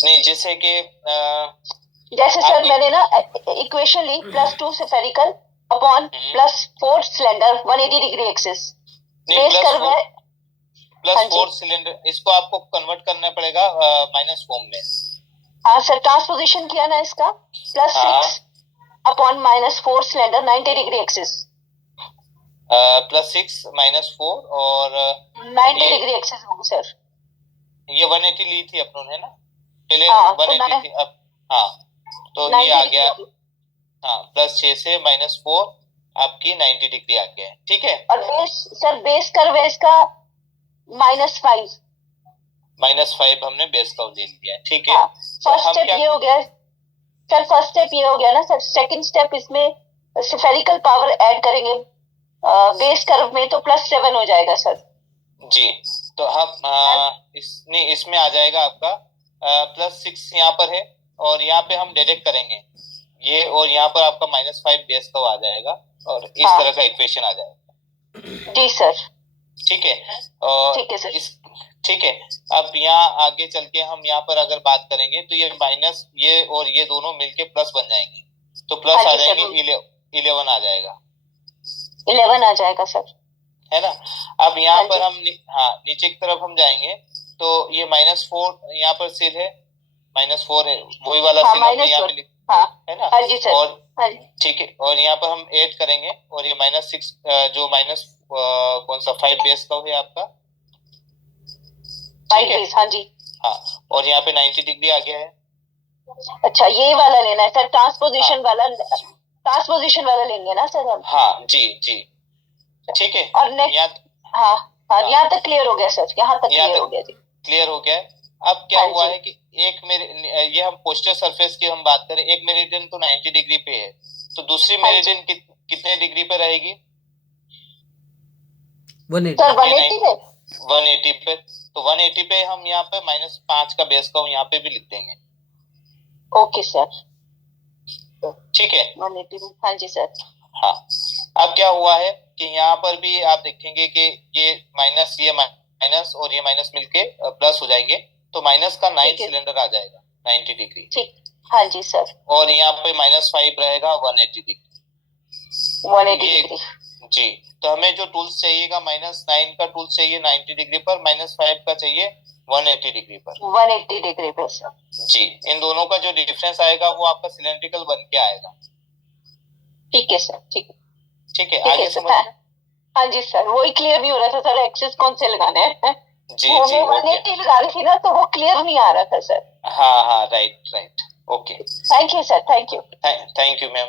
नहीं, जैसे कि जैसे सर मैंने ना इक्वेशन ली +2 spherical upon +4 cylinder 180 degree axis base curve है +4 सिलेंडर, इसको आपको कन्वर्ट करना पड़ेगा माइनस फॉर्म में। हाँ सर, ट्रांसपोजिशन किया ना इसका +6 अपॉन -4 सिलेंडर 90 डिग्री एक्सिस, +6 -4 और 90 डिग्री एक्सिस होगी सर। ये 180 ली थी अपनों ने ना पहले, हाँ, 180 थी। अब हाँ, तो ये आ गया, हाँ, +6 से -4 आपकी 90 डिग्री आ गया है। ठीक है, और बेस सर, बेस कर्व है इसका -5 हमने बेस कर्व ले लिया है। ठीक है, हाँ, फर्स्ट स्टेप ये हो गया सर। फर्स्ट स्टेप ये हो गया ना सर। सेकंड स्टेप इसमें स्फेरिकल पावर ऐड करेंगे बेस कर्व में, तो +7 हो जाएगा सर। जी, तो हम इसमें आ जाएगा आपका +6 यहाँ पर है और यहाँ पे हम डिडक्ट करेंगे ये, और यहाँ पर आपका -5 बेस कर्व आ जाएगा और इस तरह का इक्वेशन आ जाएगा। जी सर। ठीक है, और ठीक है सर। ठीक है, अब यहाँ आगे चल के हम यहाँ पर अगर बात करेंगे तो ये माइनस ये और ये दोनों मिलके प्लस बन जाएंगे। तो प्लस हाँ आ जी, जाएंगे, सर। 11 आ जाएगा, 11 आ जाएगा सर। है ना। अब यहाँ हाँ पर जी। हम हाँ नीचे की तरफ हम जाएंगे तो ये -4 यहाँ पर सिल है, -4 है, वही वाला हाँ, सिल हमने यहाँ -4। पे हाँ है ना। हाँ जी सर। और हाँ जी। ठीक है, और यहाँ पर हम ऐड करेंगे और ये -6 जो माइनस कौन सा 5 बेस का है आपका, 5 ठीक है। बेस, हाँ जी। हाँ, और यहाँ पे 90 डिग्री आ गया है। अच्छा, ये वाला लेना है सर, ट्रांसपोजिशन हाँ वाला, ट्रांसपोजिशन वाला लेंगे ना सर हम? हाँ जी जी, ठीक है। और नेक्स्ट, हाँ हाँ, हाँ, यहाँ तक क्लियर हो गया सर, यहाँ तक यहाँ क्लियर हो तक गया जी। क्लियर हो गया है। अब क्या हाँ हुआ जी। है कि एक मेरे ये हम पोस्टर सरफेस की हम बात करें, एक मेरिडियन तो 90 डिग्री पे है, तो दूसरी हाँ जी मेरिडियन कितने डिग्री पे रहेगी? सर, 180 पे। 180 पे। तो 180 पे हम यहाँ पे -5 का बेस का यहाँ पे भी लिख देंगे, ओके सर। ठीक है। 180 में, हाँ जी सर। हाँ, अब क्या हुआ है कि यहाँ पर भी आप देखेंगे कि ये माइनस, ये माइनस और ये माइनस मिलके प्लस हो जाएंगे, तो माइनस का 9 ठीक है। सिलेंडर आ जाएगा 90 डिग्री, ठीक, हाँ जी सर। और यहाँ पे -5 रहेगा 180 डिग्री। 180 ये डिग्री। जी, तो हमें जो टूल्स चाहिएगा -9 का टूल्स चाहिए 90 डिग्री पर, -5 का चाहिए 180 डिग्री पर। 180 डिग्री पे सर। जी, इन दोनों का जो डिफरेंस आएगा वो आपका सिलेंड्रिकल बन के आएगा, ठीक है सर, ठीक है। ठीक है। ठीक है आगे सर। समझ हाँ, हाँ जी सर, वही क्लियर नहीं हो रहा था सर, एक्सेस कौन से लगाने हैं। जी वो जी, मैं ओके। 180 लगा रही थी ना, तो वो क्लियर नहीं आ रहा था सर। हाँ हाँ, right right, okay. Thank you sir, thank you. Thank you ma'am.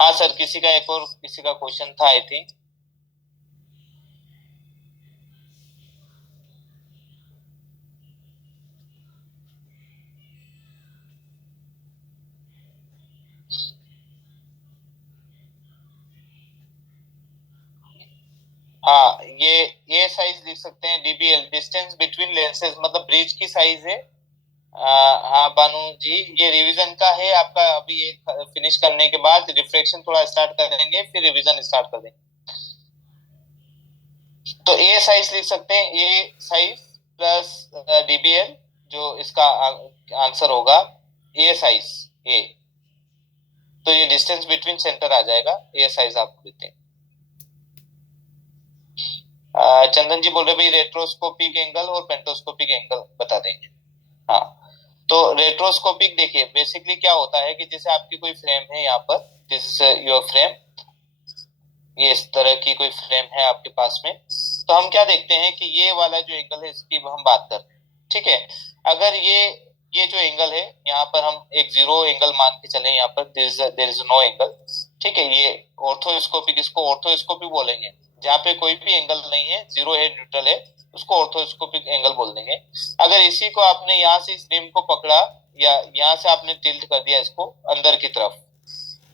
हाँ सर, किसी का एक और किसी का क्वेश्चन था आई थिंक। हाँ, ये साइज लिख सकते हैं, डीबीएल, डिस्टेंस बिटवीन लेंसेज, मतलब ब्रिज की साइज है। हाँ बानू जी, ये रिवीजन का है आपका, अभी ये फिनिश करने के बाद रिफ्लेक्शन थोड़ा स्टार्ट करेंगे, फिर रिवीजन स्टार्ट कर देंगे। तो ए साइज लिख सकते हैं, ए साइज प्लस डीबीएल, जो इसका आंसर होगा ए साइज, ए। तो ये डिस्टेंस बिटवीन सेंटर आ जाएगा, ए साइज आप देते हैं। चंदन जी बोल रहे भाई रेट्रोस्कोपिक एंगल और पेंटोस्कोपिक एंगल बता देंगे। हाँ, तो रेट्रोस्कोपिक देखिए बेसिकली क्या होता है कि जैसे आपकी कोई फ्रेम है यहाँ पर, दिस इज योर फ्रेम, ये इस तरह की कोई फ्रेम है आपके पास में, तो हम क्या देखते हैं कि ये वाला जो एंगल है इसकी हम बात कर रहे हैं, ठीक है। अगर ये जो एंगल है यहाँ पर हम एक जीरो एंगल मान के चले, यहाँ पर देयर इज नो एंगल, ठीक है। ये ऑर्थोस्कोपिक, इसको ऑर्थोस्कोपिक बोलेंगे, जहाँ पे कोई भी एंगल नहीं है, जीरो है, न्यूट्रल है, उसको ऑर्थोस्कोपिक एंगल बोल देंगे। अगर इसी को आपने यहाँ से इस रिम को पकड़ा या यहाँ से आपने टिल्ट कर दिया इसको अंदर की तरफ,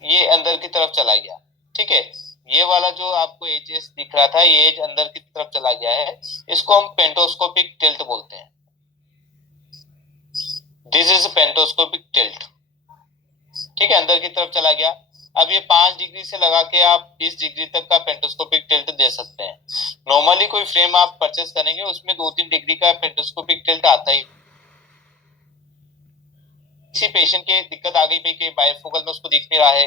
ये अंदर की तरफ चला गया, ठीक है। ये वाला जो आपको एजेस दिख रहा था, ये एज अंदर की तरफ चला गया है, इसको हम पेंटोस्कोपिक टिल्ट बोलते हैं। दिस इज पेंटोस्कोपिक टिल्ट, ठीक है, अंदर की तरफ चला गया। अब ये 5 डिग्री से लगा के आप 20 डिग्री तक का पेंटोस्कोपिक टिल्ट दे सकते हैं। नॉर्मली कोई फ्रेम आप परचेस करेंगे उसमें 2-3 डिग्री का पेंटोस्कोपिक टिल्ट आता ही। किसी पेशेंट के दिक्कत आ गई भाई कि बाइफोकल में उसको दिख नहीं रहा है,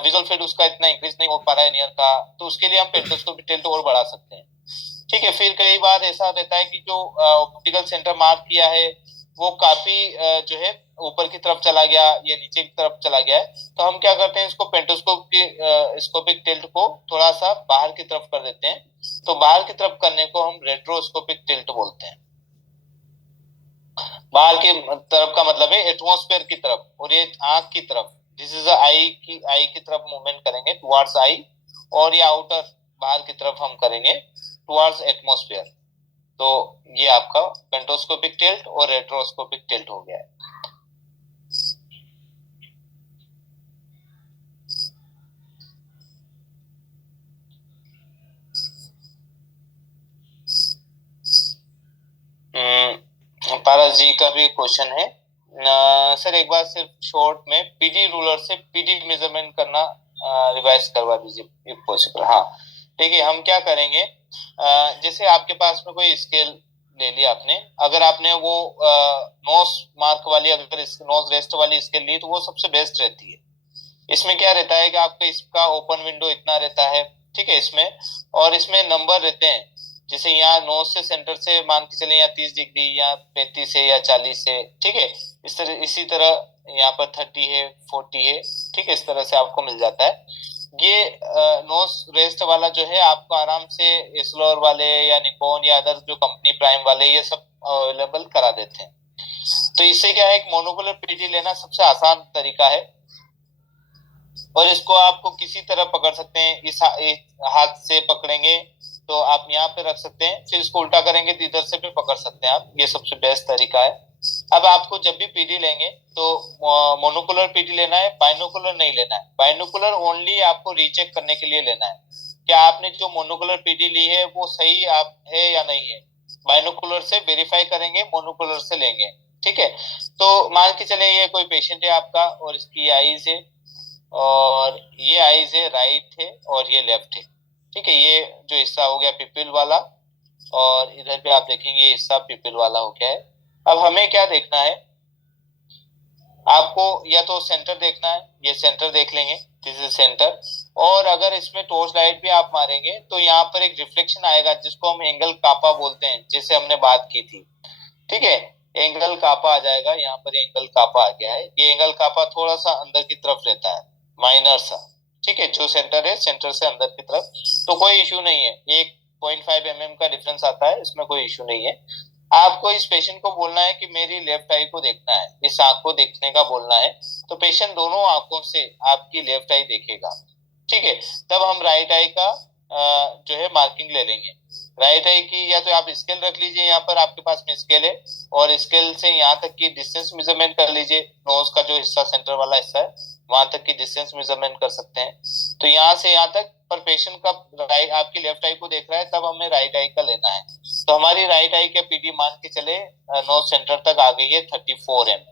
विजुअल फील्ड उसका इतना इंक्रीज नहीं हो पा रहा है नियर का, तो उसके लिए हम पेंटोस्कोपिक टिल्ट और बढ़ा सकते हैं, ठीक है। फिर कई बार ऐसा रहता है कि जो ऑप्टिकल सेंटर मार्क किया है वो काफी जो है ऊपर की तरफ चला गया या नीचे की तरफ चला गया है, तो हम क्या करते हैं इसको पेंटोस्कोपिक टिल्ट को थोड़ा सा बाहर की तरफ कर देते हैं। तो बाहर की तरफ करने को हम रेट्रोस्कोपिक टिल्ट बोलते हैं। बाहर की तरफ का मतलब है एटमॉस्फेयर की तरफ, और ये आंख की तरफ, दिस इज आई की तरफ मूवमेंट करेंगे टुवर्ड्स आई, और ये आउटर बाहर की तरफ हम करेंगे टुवर्ड्स एटमॉस्फेयर। तो ये आपका पेंटोस्कोपिक टिल्ट और रेट्रोस्कोपिक टिल्ट हो गया है। पारस जी का भी क्वेश्चन है, सर एक बार सिर्फ शॉर्ट में पीडी रूलर से पीडी मेजरमेंट करना रिवाइज करवा दीजिए इफ पॉसिबल। हाँ देखिए, हम क्या करेंगे, जैसे आपके पास में कोई स्केल ले लिया आपने, अगर आपने वो नोज मार्क वाली, अगर नोज रेस्ट वाली स्केल ली तो वो सबसे बेस्ट रहती है, इसमें क्या रहता है कि आपका इसका ओपन विंडो इतना रहता है, ठीक है इसमें, और इसमें नंबर रहते हैं, जैसे यहाँ नोज से सेंटर से मान के चले या 30 डिग्री या 35 है या 40 है, ठीक है, इसी तरह यहाँ पर 30 है, 40 है, ठीक है, इस तरह से आपको मिल जाता है। ये नोज रेस्ट वाला जो है आपको आराम से एस्लोर वाले या निकॉन या अदर जो कंपनी प्राइम वाले ये सब अवेलेबल करा देते हैं। तो इससे क्या है, एक मोनोकुलर पीडी लेना सबसे आसान तरीका है, और इसको आपको किसी तरह पकड़ सकते हैं। इस हाथ से पकड़ेंगे तो आप यहाँ पे रख सकते हैं, फिर इसको उल्टा करेंगे तो इधर से भी पकड़ सकते हैं आप, ये सबसे बेस्ट तरीका है। अब आपको जब भी पीडी लेंगे तो मोनोकुलर पीडी लेना है, बाइनोकुलर नहीं लेना है। बाइनोकुलर ओनली आपको रीचेक करने के लिए लेना है, क्या आपने जो मोनोकुलर पीडी ली है वो सही आप है या नहीं है। बाइनोकुलर से वेरीफाई करेंगे, मोनोकुलर से लेंगे, ठीक है। तो मान के चले ये कोई पेशेंट है आपका और इसकी आईज है, और ये आईज है राइट है और ये लेफ्ट है, ठीक है। ये जो हिस्सा हो गया पिपिल वाला, और इधर पे आप देखेंगे ये हिस्सा पिपिल वाला हो गया है। अब हमें क्या देखना है, आपको या तो सेंटर देखना है, ये सेंटर देख लेंगे, दिस इज सेंटर। और अगर इसमें टॉर्च लाइट भी आप मारेंगे तो यहाँ पर एक रिफ्लेक्शन आएगा जिसको हम एंगल कापा बोलते हैं, जैसे हमने बात की थी, ठीक है। एंगल कापा आ जाएगा, यहाँ पर एंगल कापा आ गया है। ये एंगल कापा थोड़ा सा अंदर की तरफ रहता है, माइनर सा, ठीक है, जो सेंटर है सेंटर से अंदर की तरफ, तो कोई इश्यू नहीं है। 1.5 mm का डिफरेंस आता है, इसमें कोई इश्यू नहीं है। आपको इस पेशेंट को बोलना है कि मेरी लेफ्ट आई को देखना है, इस आंख को देखने का बोलना है, तो पेशेंट दोनों आंखों से आपकी लेफ्ट आई देखेगा, ठीक है। तब हम राइट आई का जो है मार्किंग ले लेंगे। राइट आई की या तो आप स्केल रख लीजिए, यहाँ पर आपके पास में स्केल है, और स्केल से यहाँ तक की डिस्टेंस मेजरमेंट कर लीजिए। नोज का जो हिस्सा सेंटर वाला हिस्सा है वहां तक की डिस्टेंस मेजरमेंट कर सकते हैं। तो यहाँ से यहाँ तक पर पेशेंट का राइट आपकी लेफ्ट आई को देख रहा है, तब हमें राइट आई का लेना है। तो हमारी राइट आई के पीडी मान के चले नोज सेंटर तक आ गई है 34 mm,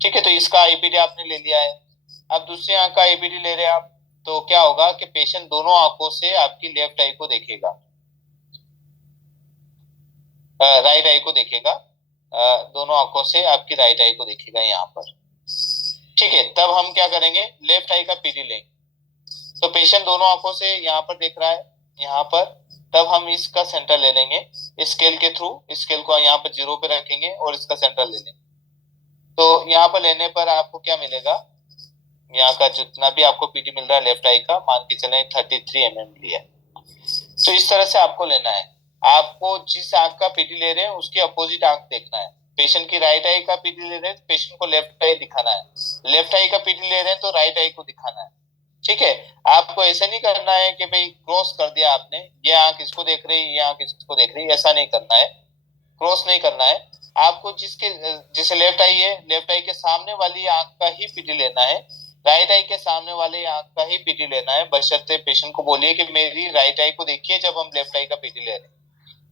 ठीक है। तो इसका आईपीडी आपने ले लिया है। अब दूसरी आंख का आईपीडी ले रहे हैं आप, तो क्या होगा कि पेशेंट दोनों आंखों से आपकी लेफ्ट आई को देखेगा, राइट आई को देखेगा, दोनों आंखों से आपकी राइट आई को देखेगा यहाँ पर, ठीक है। तब हम क्या करेंगे, लेफ्ट आई का पीडी लेंगे। तो पेशेंट दोनों आंखों से यहाँ पर देख रहा है, यहाँ पर, तब हम इसका सेंटर ले लेंगे स्केल के थ्रू। स्केल को यहाँ पर 0 पे रखेंगे और इसका सेंटर ले लेंगे। तो यहाँ पर लेने पर आपको क्या मिलेगा, यहाँ का जितना भी आपको पीडी मिल रहा है लेफ्ट आई का, मान के चले 33 mm लिया। तो इस तरह से आपको लेना है। आपको जिस आंख का पीडी ले रहे हैं उसकी अपोजिट आंख देखना है। पेशेंट की राइट आई का पीडी ले रहे हैं तो पेशेंट को लेफ्ट आई दिखाना है, लेफ्ट आई का पीडी ले रहे हैं तो राइट आई को दिखाना है, ठीक है। आपको ऐसा नहीं करना है कि भाई क्रॉस कर दिया आपने, ये आंख इसको देख रही है, ये आंख इसको देख रही है, ऐसा नहीं करना है, क्रॉस नहीं करना है। आपको जिसे लेफ्ट आई है, लेफ्ट आई के सामने वाली आंख का ही पीडी लेना है, राइट आई के सामने वाले आंख का ही पीडी लेना है, बशर्ते पेशेंट को बोलिए कि मेरी राइट आई को देखिए जब हम लेफ्ट आई का पीडी ले रहे हैं,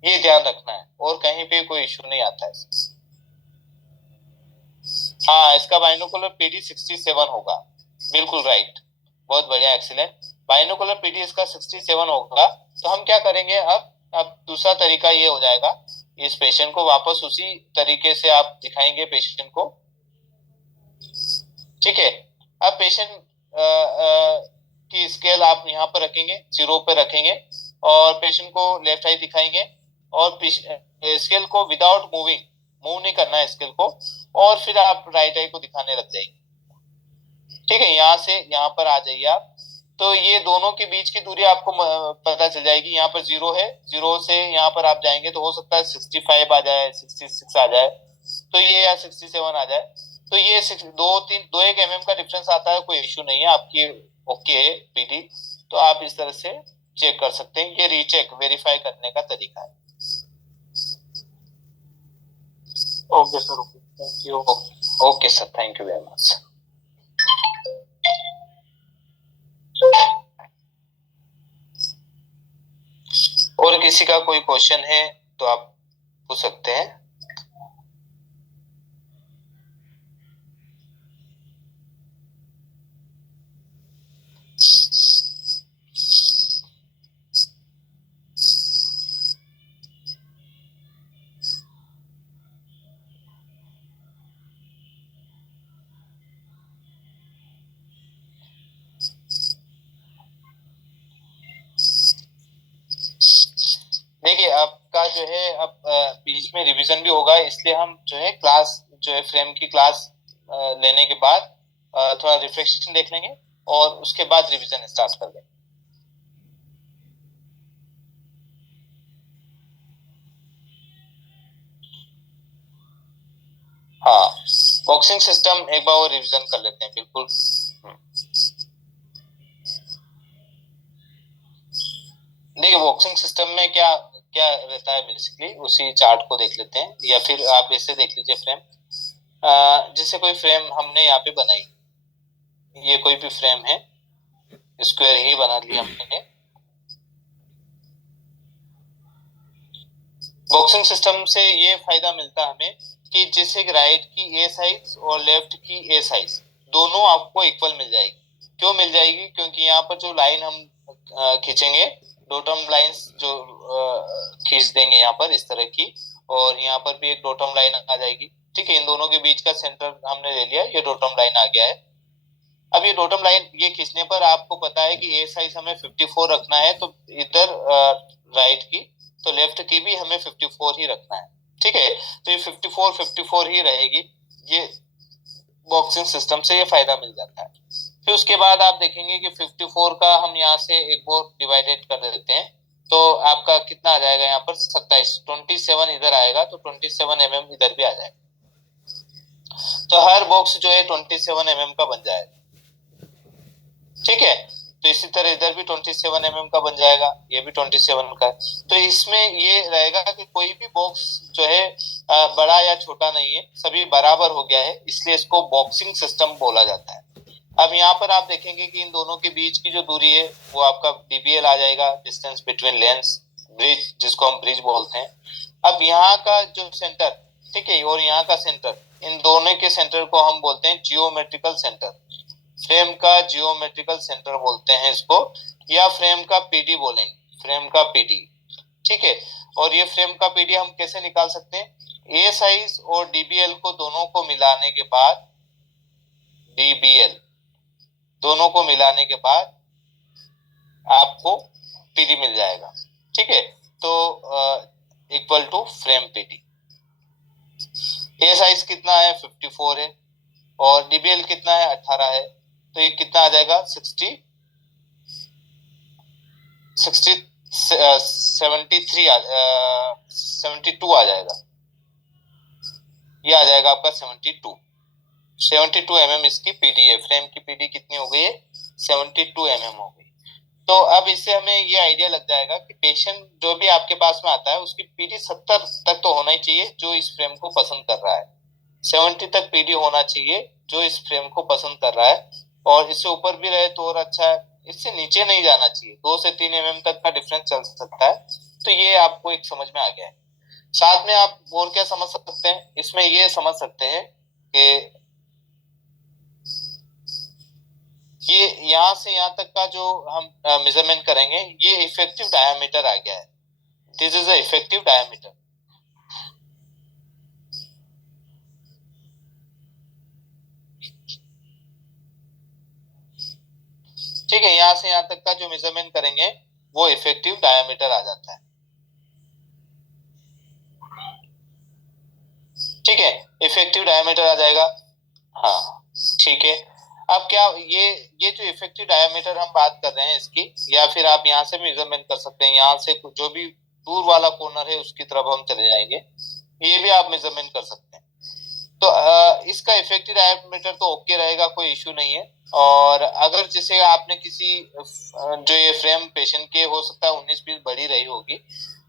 ये ध्यान रखना है, और कहीं पे कोई इश्यू नहीं आता है। हाँ, इसका बाइनोकुलर पीडी 67 होगा, बिल्कुल राइट, बहुत बढ़िया, एक्सीलेंट। बाइनोकुलर पीडी इसका 67 होगा। तो हम क्या करेंगे, अब दूसरा तरीका ये हो जाएगा, इस पेशेंट को वापस उसी तरीके से आप दिखाएंगे पेशेंट को, ठीक है। अब पेशेंट की स्केल आप यहाँ पर रखेंगे, 0 पे रखेंगे, और पेशेंट को लेफ्ट आई दिखाएंगे, और स्केल को विदाउट मूव नहीं करना है स्केल को, और फिर आप राइट आई को दिखाने लग जाएंगे, ठीक है। यहाँ से यहाँ पर आ जाइए आप। तो ये दोनों के बीच की दूरी आपको पता चल जाएगी। यहाँ पर 0 है, 0 से यहाँ पर आप जाएंगे तो हो सकता है 65 आ जाए, 66 आ जाए, तो ये या 67 आ जाए। तो ये 2-1 mm का डिफरेंस आता है, कोई इश्यू नहीं है, आपकी ओके है पीडी। तो आप इस तरह से चेक कर सकते हैं, ये रीचेक वेरीफाई करने का तरीका है। Okay sir, okay, thank you. Okay sir, thank you very much. और किसी का कोई क्वेश्चन है तो आप पूछ सकते हैं। देखिए आपका जो है अब बीच में रिवीजन भी होगा, इसलिए हम जो है क्लास जो है फ्रेम की क्लास लेने के बाद थोड़ा रिफ्लेक्शन देख लेंगे और उसके बाद रिवीजन स्टार्ट कर देंगे। हाँ, बॉक्सिंग सिस्टम एक बार और रिवीजन कर लेते हैं, बिल्कुल। देखिए बॉक्सिंग सिस्टम में क्या क्या रहता है, बेसिकली उसी चार्ट को देख लेते हैं, या फिर आप ऐसे देख लीजिए फ्रेम। जैसे कोई फ्रेम हमने यहाँ पे बनाई, ये कोई भी फ्रेम है, स्क्वायर ही बना लिया हमने। बॉक्सिंग सिस्टम से ये फायदा मिलता है हमें कि जैसे राइट की ए साइज और लेफ्ट की ए साइज दोनों आपको इक्वल मिल जाएगी। क्यों मिल जाएगी? क्योंकि यहाँ पर जो लाइन हम खींचेंगे, डोटम लाइंस जो खींच देंगे यहाँ पर इस तरह की, और यहाँ पर भी एक डोटम लाइन आ जाएगी। ठीक है, इन दोनों के बीच का सेंटर हमने ले लिया, ये डोटम लाइन आ गया है। अब ये डोटम लाइन ये खींचने पर आपको पता है कि ए साइज हमें 54 रखना है, तो इधर राइट की तो लेफ्ट की भी हमें 54 ही रखना है। ठीक है, तो ये 54 ही रहेगी। ये बॉक्सिंग सिस्टम से ये फायदा मिल जाता है। फिर उसके बाद आप देखेंगे कि 54 का हम यहाँ से एक और डिवाइडेड कर देते हैं, तो आपका कितना आ जाएगा यहाँ पर 27, 27 इधर आएगा, तो 27 mm इधर भी आ जाएगा। तो हर बॉक्स जो है 27 mm का बन जाएगा। ठीक है, तो इसी तरह इधर भी 27 mm का बन जाएगा, ये भी 27 का है। तो इसमें ये रहेगा कि कोई भी बॉक्स जो है बड़ा या छोटा नहीं है, सभी बराबर हो गया है, इसलिए इसको बॉक्सिंग सिस्टम बोला जाता है। अब यहाँ पर आप देखेंगे कि इन दोनों के बीच की जो दूरी है वो आपका डीबीएल आ जाएगा, डिस्टेंस बिटवीन लेंस, ब्रिज जिसको हम ब्रिज बोलते हैं। अब यहाँ का जो सेंटर, ठीक है, और यहाँ का सेंटर, इन दोनों के सेंटर को हम बोलते हैं जियोमेट्रिकल सेंटर। फ्रेम का जियोमेट्रिकल सेंटर बोलते हैं इसको, या फ्रेम का पीडी बोलेंगे, फ्रेम का पीडी। ठीक है, और ये फ्रेम का पीडी हम कैसे निकाल सकते हैं? ए साइज और डीबीएल को दोनों को मिलाने के बाद, डीबीएल दोनों को मिलाने के बाद आपको पीडी मिल जाएगा। ठीक है, तो equal to frame PD. A size कितना है? 54 है, और डीबीएल कितना है? 18 है, तो ये कितना आ जाएगा? 73 72 आ जाएगा। ये आ जाएगा आपका 72 mm इसकी पीडी है। फ्रेम की पीडी कितनी हो गई है? 72 mm हो गई। तो अब इससे हमें ये आइडिया लग जाएगा कि पेशेंट जो भी आपके पास में आता है उसकी पीडी 70 तक तो होना ही चाहिए जो इस फ्रेम को पसंद कर रहा है। 70 तक पीडी होना चाहिए जो इस फ्रेम को पसंद कर रहा है, और इससे ऊपर भी रहे तो और अच्छा है। इससे नीचे नहीं जाना चाहिए, 2 से 3 mm तक का डिफरेंस चल सकता है। तो ये आपको एक समझ में आ गया है। साथ में आप और क्या समझ सकते हैं इसमें? ये समझ सकते हैं कि ये यहाँ से यहाँ तक का जो हम मेजरमेंट करेंगे, ये इफेक्टिव डायमीटर आ गया है। This is a effective diameter. ठीक है, यहाँ से यहाँ तक का जो मेजरमेंट करेंगे वो इफेक्टिव डायमीटर आ जाता है। ठीक है, इफेक्टिव डायमीटर आ जाएगा। हाँ, ठीक है। अब क्या ये जो इफेक्टिव डायमीटर हम बात कर रहे हैं इसकी, या फिर आप यहाँ से मेजरमेंट कर सकते हैं, यहाँ से जो भी दूर वाला कॉर्नर है उसकी तरफ हम चले जाएंगे, ये भी आप मेजरमेंट कर सकते हैं। तो इसका इफेक्टिव डायमीटर तो ओके रहेगा, कोई इश्यू नहीं है। और अगर जैसे आपने किसी जो ये फ्रेम पेशेंट के हो सकता है 19-20 बड़ी रही होगी,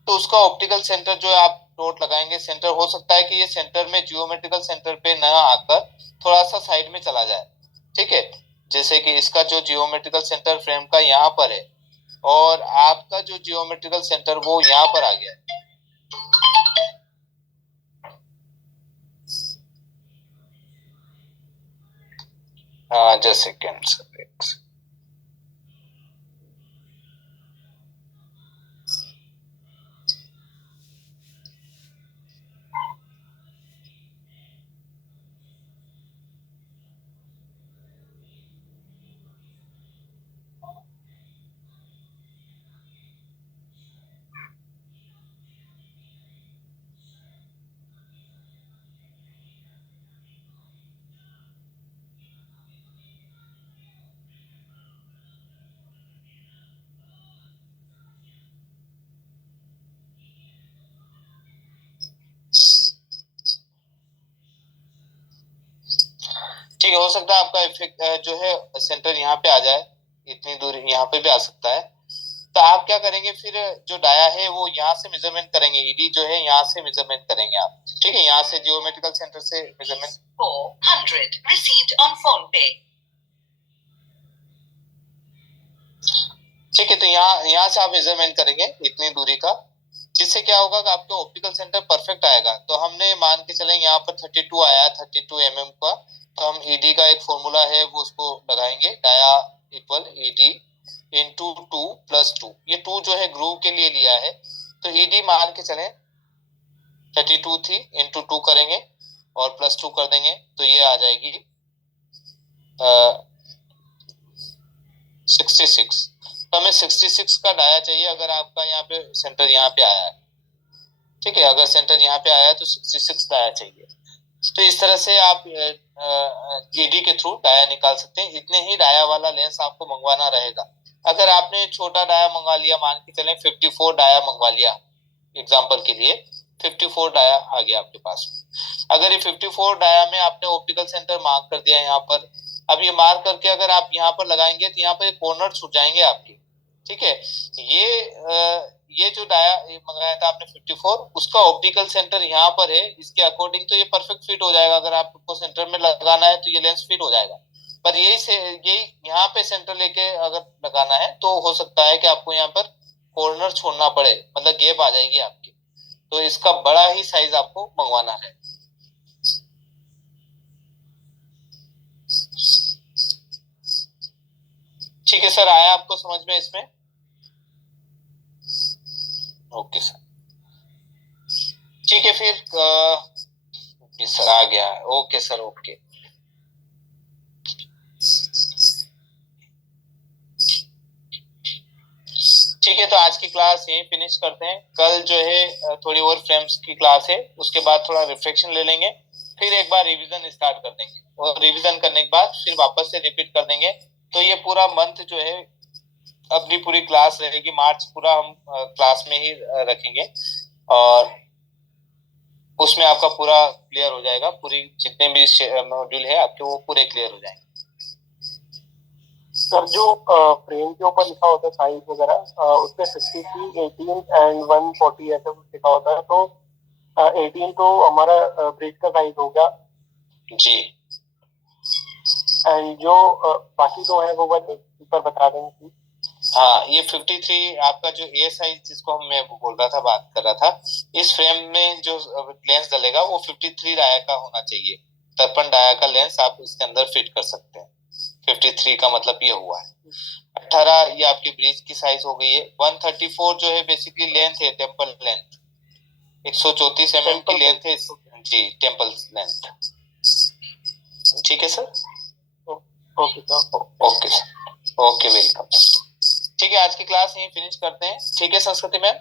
तो उसका ऑप्टिकल सेंटर जो आप डॉट लगाएंगे, सेंटर हो सकता है कि ये सेंटर में जियोमेट्रिकल सेंटर पे न आकर थोड़ा सा साइड में चला जाए। ठीक है, जैसे कि इसका जो जियोमेट्रिकल सेंटर फ्रेम का यहाँ पर है, और आपका जो जियोमेट्रिकल सेंटर वो यहाँ पर आ गया है। Just second. ठीक है, हो सकता है आपका इफेक्ट जो है सेंटर यहाँ पे आ जाए, इतनी दूर यहाँ पे भी आ सकता है। तो आप क्या करेंगे फिर, जो डाया है वो यहाँ से मेजरमेंट करेंगे, ईडी जो है यहाँ से मेजरमेंट करेंगे आप, ठीक है, यहाँ से जियोमेट्रिकल सेंटर से measurement. 400 received on phone pay. ठीक है, तो यहाँ से आप मेजरमेंट करेंगे इतनी दूरी का, जिससे क्या होगा कि आपका ऑप्टिकल सेंटर परफेक्ट आएगा। तो हमने मान के चलें यहाँ पर 32 आया, 32 mm का, तो हम ईडी का एक फॉर्मूला है वो उसको लगाएंगे, dia equal ED into 2 plus 2, ये 2 जो है ग्रूव के लिए लिया है, तो ईडी मान के चलें 32 थी, इंटू 2 करेंगे और प्लस 2 कर देंगे, तो ये आ जाएगी 66। तो हमें 66 का डाया चाहिए अगर आपका यहाँ पे सेंटर यहाँ पे आया है, ठीक है, अगर सेंटर यहाँ पे आया है तो 66 डाया चाहिए। तो इस तरह से आप ईडी के थ्रू डाया निकाल सकते हैं। इतने ही डाया वाला लेंस आपको मंगवाना रहेगा। अगर आपने छोटा डाया मंगवा लिया, मान के चलें 54 डाया मंगवा लिया एग्जांपल के लिए, 54 डाया आ गया आपके पास। अगर ये 54 डाया में आपने ऑप्टिकल सेंटर मार्क कर दिया यहाँ पर, अब ये मार्क करके अगर आप यहाँ पर लगाएंगे तो यहाँ पर कॉर्नर छूट जाएंगे आपके, ठीक है। ये जो डाया मंगाया था आपने 54, उसका ऑप्टिकल सेंटर यहाँ पर है, इसके अकॉर्डिंग तो ये परफेक्ट फिट हो जाएगा। अगर आपको सेंटर में लगाना है तो ये लेंस फिट हो जाएगा, पर यही यहाँ पे सेंटर लेके अगर लगाना है तो हो सकता है कि आपको यहाँ पर कॉर्नर छोड़ना पड़े, मतलब गैप आ जाएगी आपकी, तो इसका बड़ा ही साइज आपको मंगवाना है। ठीक है सर, आया आपको समझ में इसमें? ओके सर, ठीक है फिर सर आ गया है। Okay sir, okay. ठीक है, तो आज की क्लास यहीं फिनिश करते हैं। कल जो है थोड़ी और फ्रेम्स की क्लास है, उसके बाद थोड़ा रिफ्लेक्शन ले लेंगे, फिर एक बार रिवीजन स्टार्ट कर देंगे, और रिवीजन करने के बाद फिर वापस से रिपीट कर देंगे। तो ये पूरा मंथ जो है अपनी पूरी क्लास रहेगी, मार्च पूरा हम क्लास में ही रखेंगे, और उसमें आपका पूरा क्लियर हो जाएगा। पूरी जितने भी मॉड्यूल है आपके वो पूरे क्लियर हो जाएंगे। सर, जो फ्रेम के ऊपर लिखा होता है साइज वगैरह, उसपे 63, 18 एंड 140 ऐसे कुछ लिखा होता है, तो 18 तो हमारा ब्रिज का साइज हो गया जी, एंड जो बाकी दो है वो ऊपर बता देंगे। हाँ, ये 53 आपका जो ए साइज जिसको मैं बोल रहा था, बात कर रहा था, इस फ्रेम में जो लेंस डलेगा वो 53 डाया का होना चाहिए। दर्पण डाया का लेंस आप इसके अंदर फिट कर सकते हैं। 53 का मतलब ये हुआ है। 18 ये आपकी ब्रिज की साइज हो गई है। 134 जो है बेसिकली लेंथ है, टेम्पल लेंथ, 134 mm की लेंथ है जी, टेम्पल लेंथ। ठीक है sir? Okay sir, okay sir, okay, welcome. ठीक है, आज की क्लास यहीं फिनिश करते हैं। ठीक है Saraswati ma'am?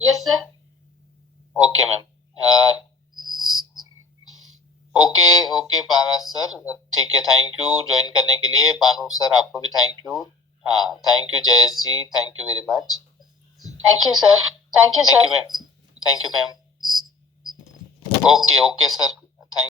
Yes, sir. Okay ma'am. Okay Paras sir, ठीक है, थैंक यू ज्वाइन करने के लिए। बानू सर आपको भी थैंक यू। हाँ, thank you Jayesh ji, thank you very much. Thank you sir. Thank you sir. Thank you ma'am. Okay sir.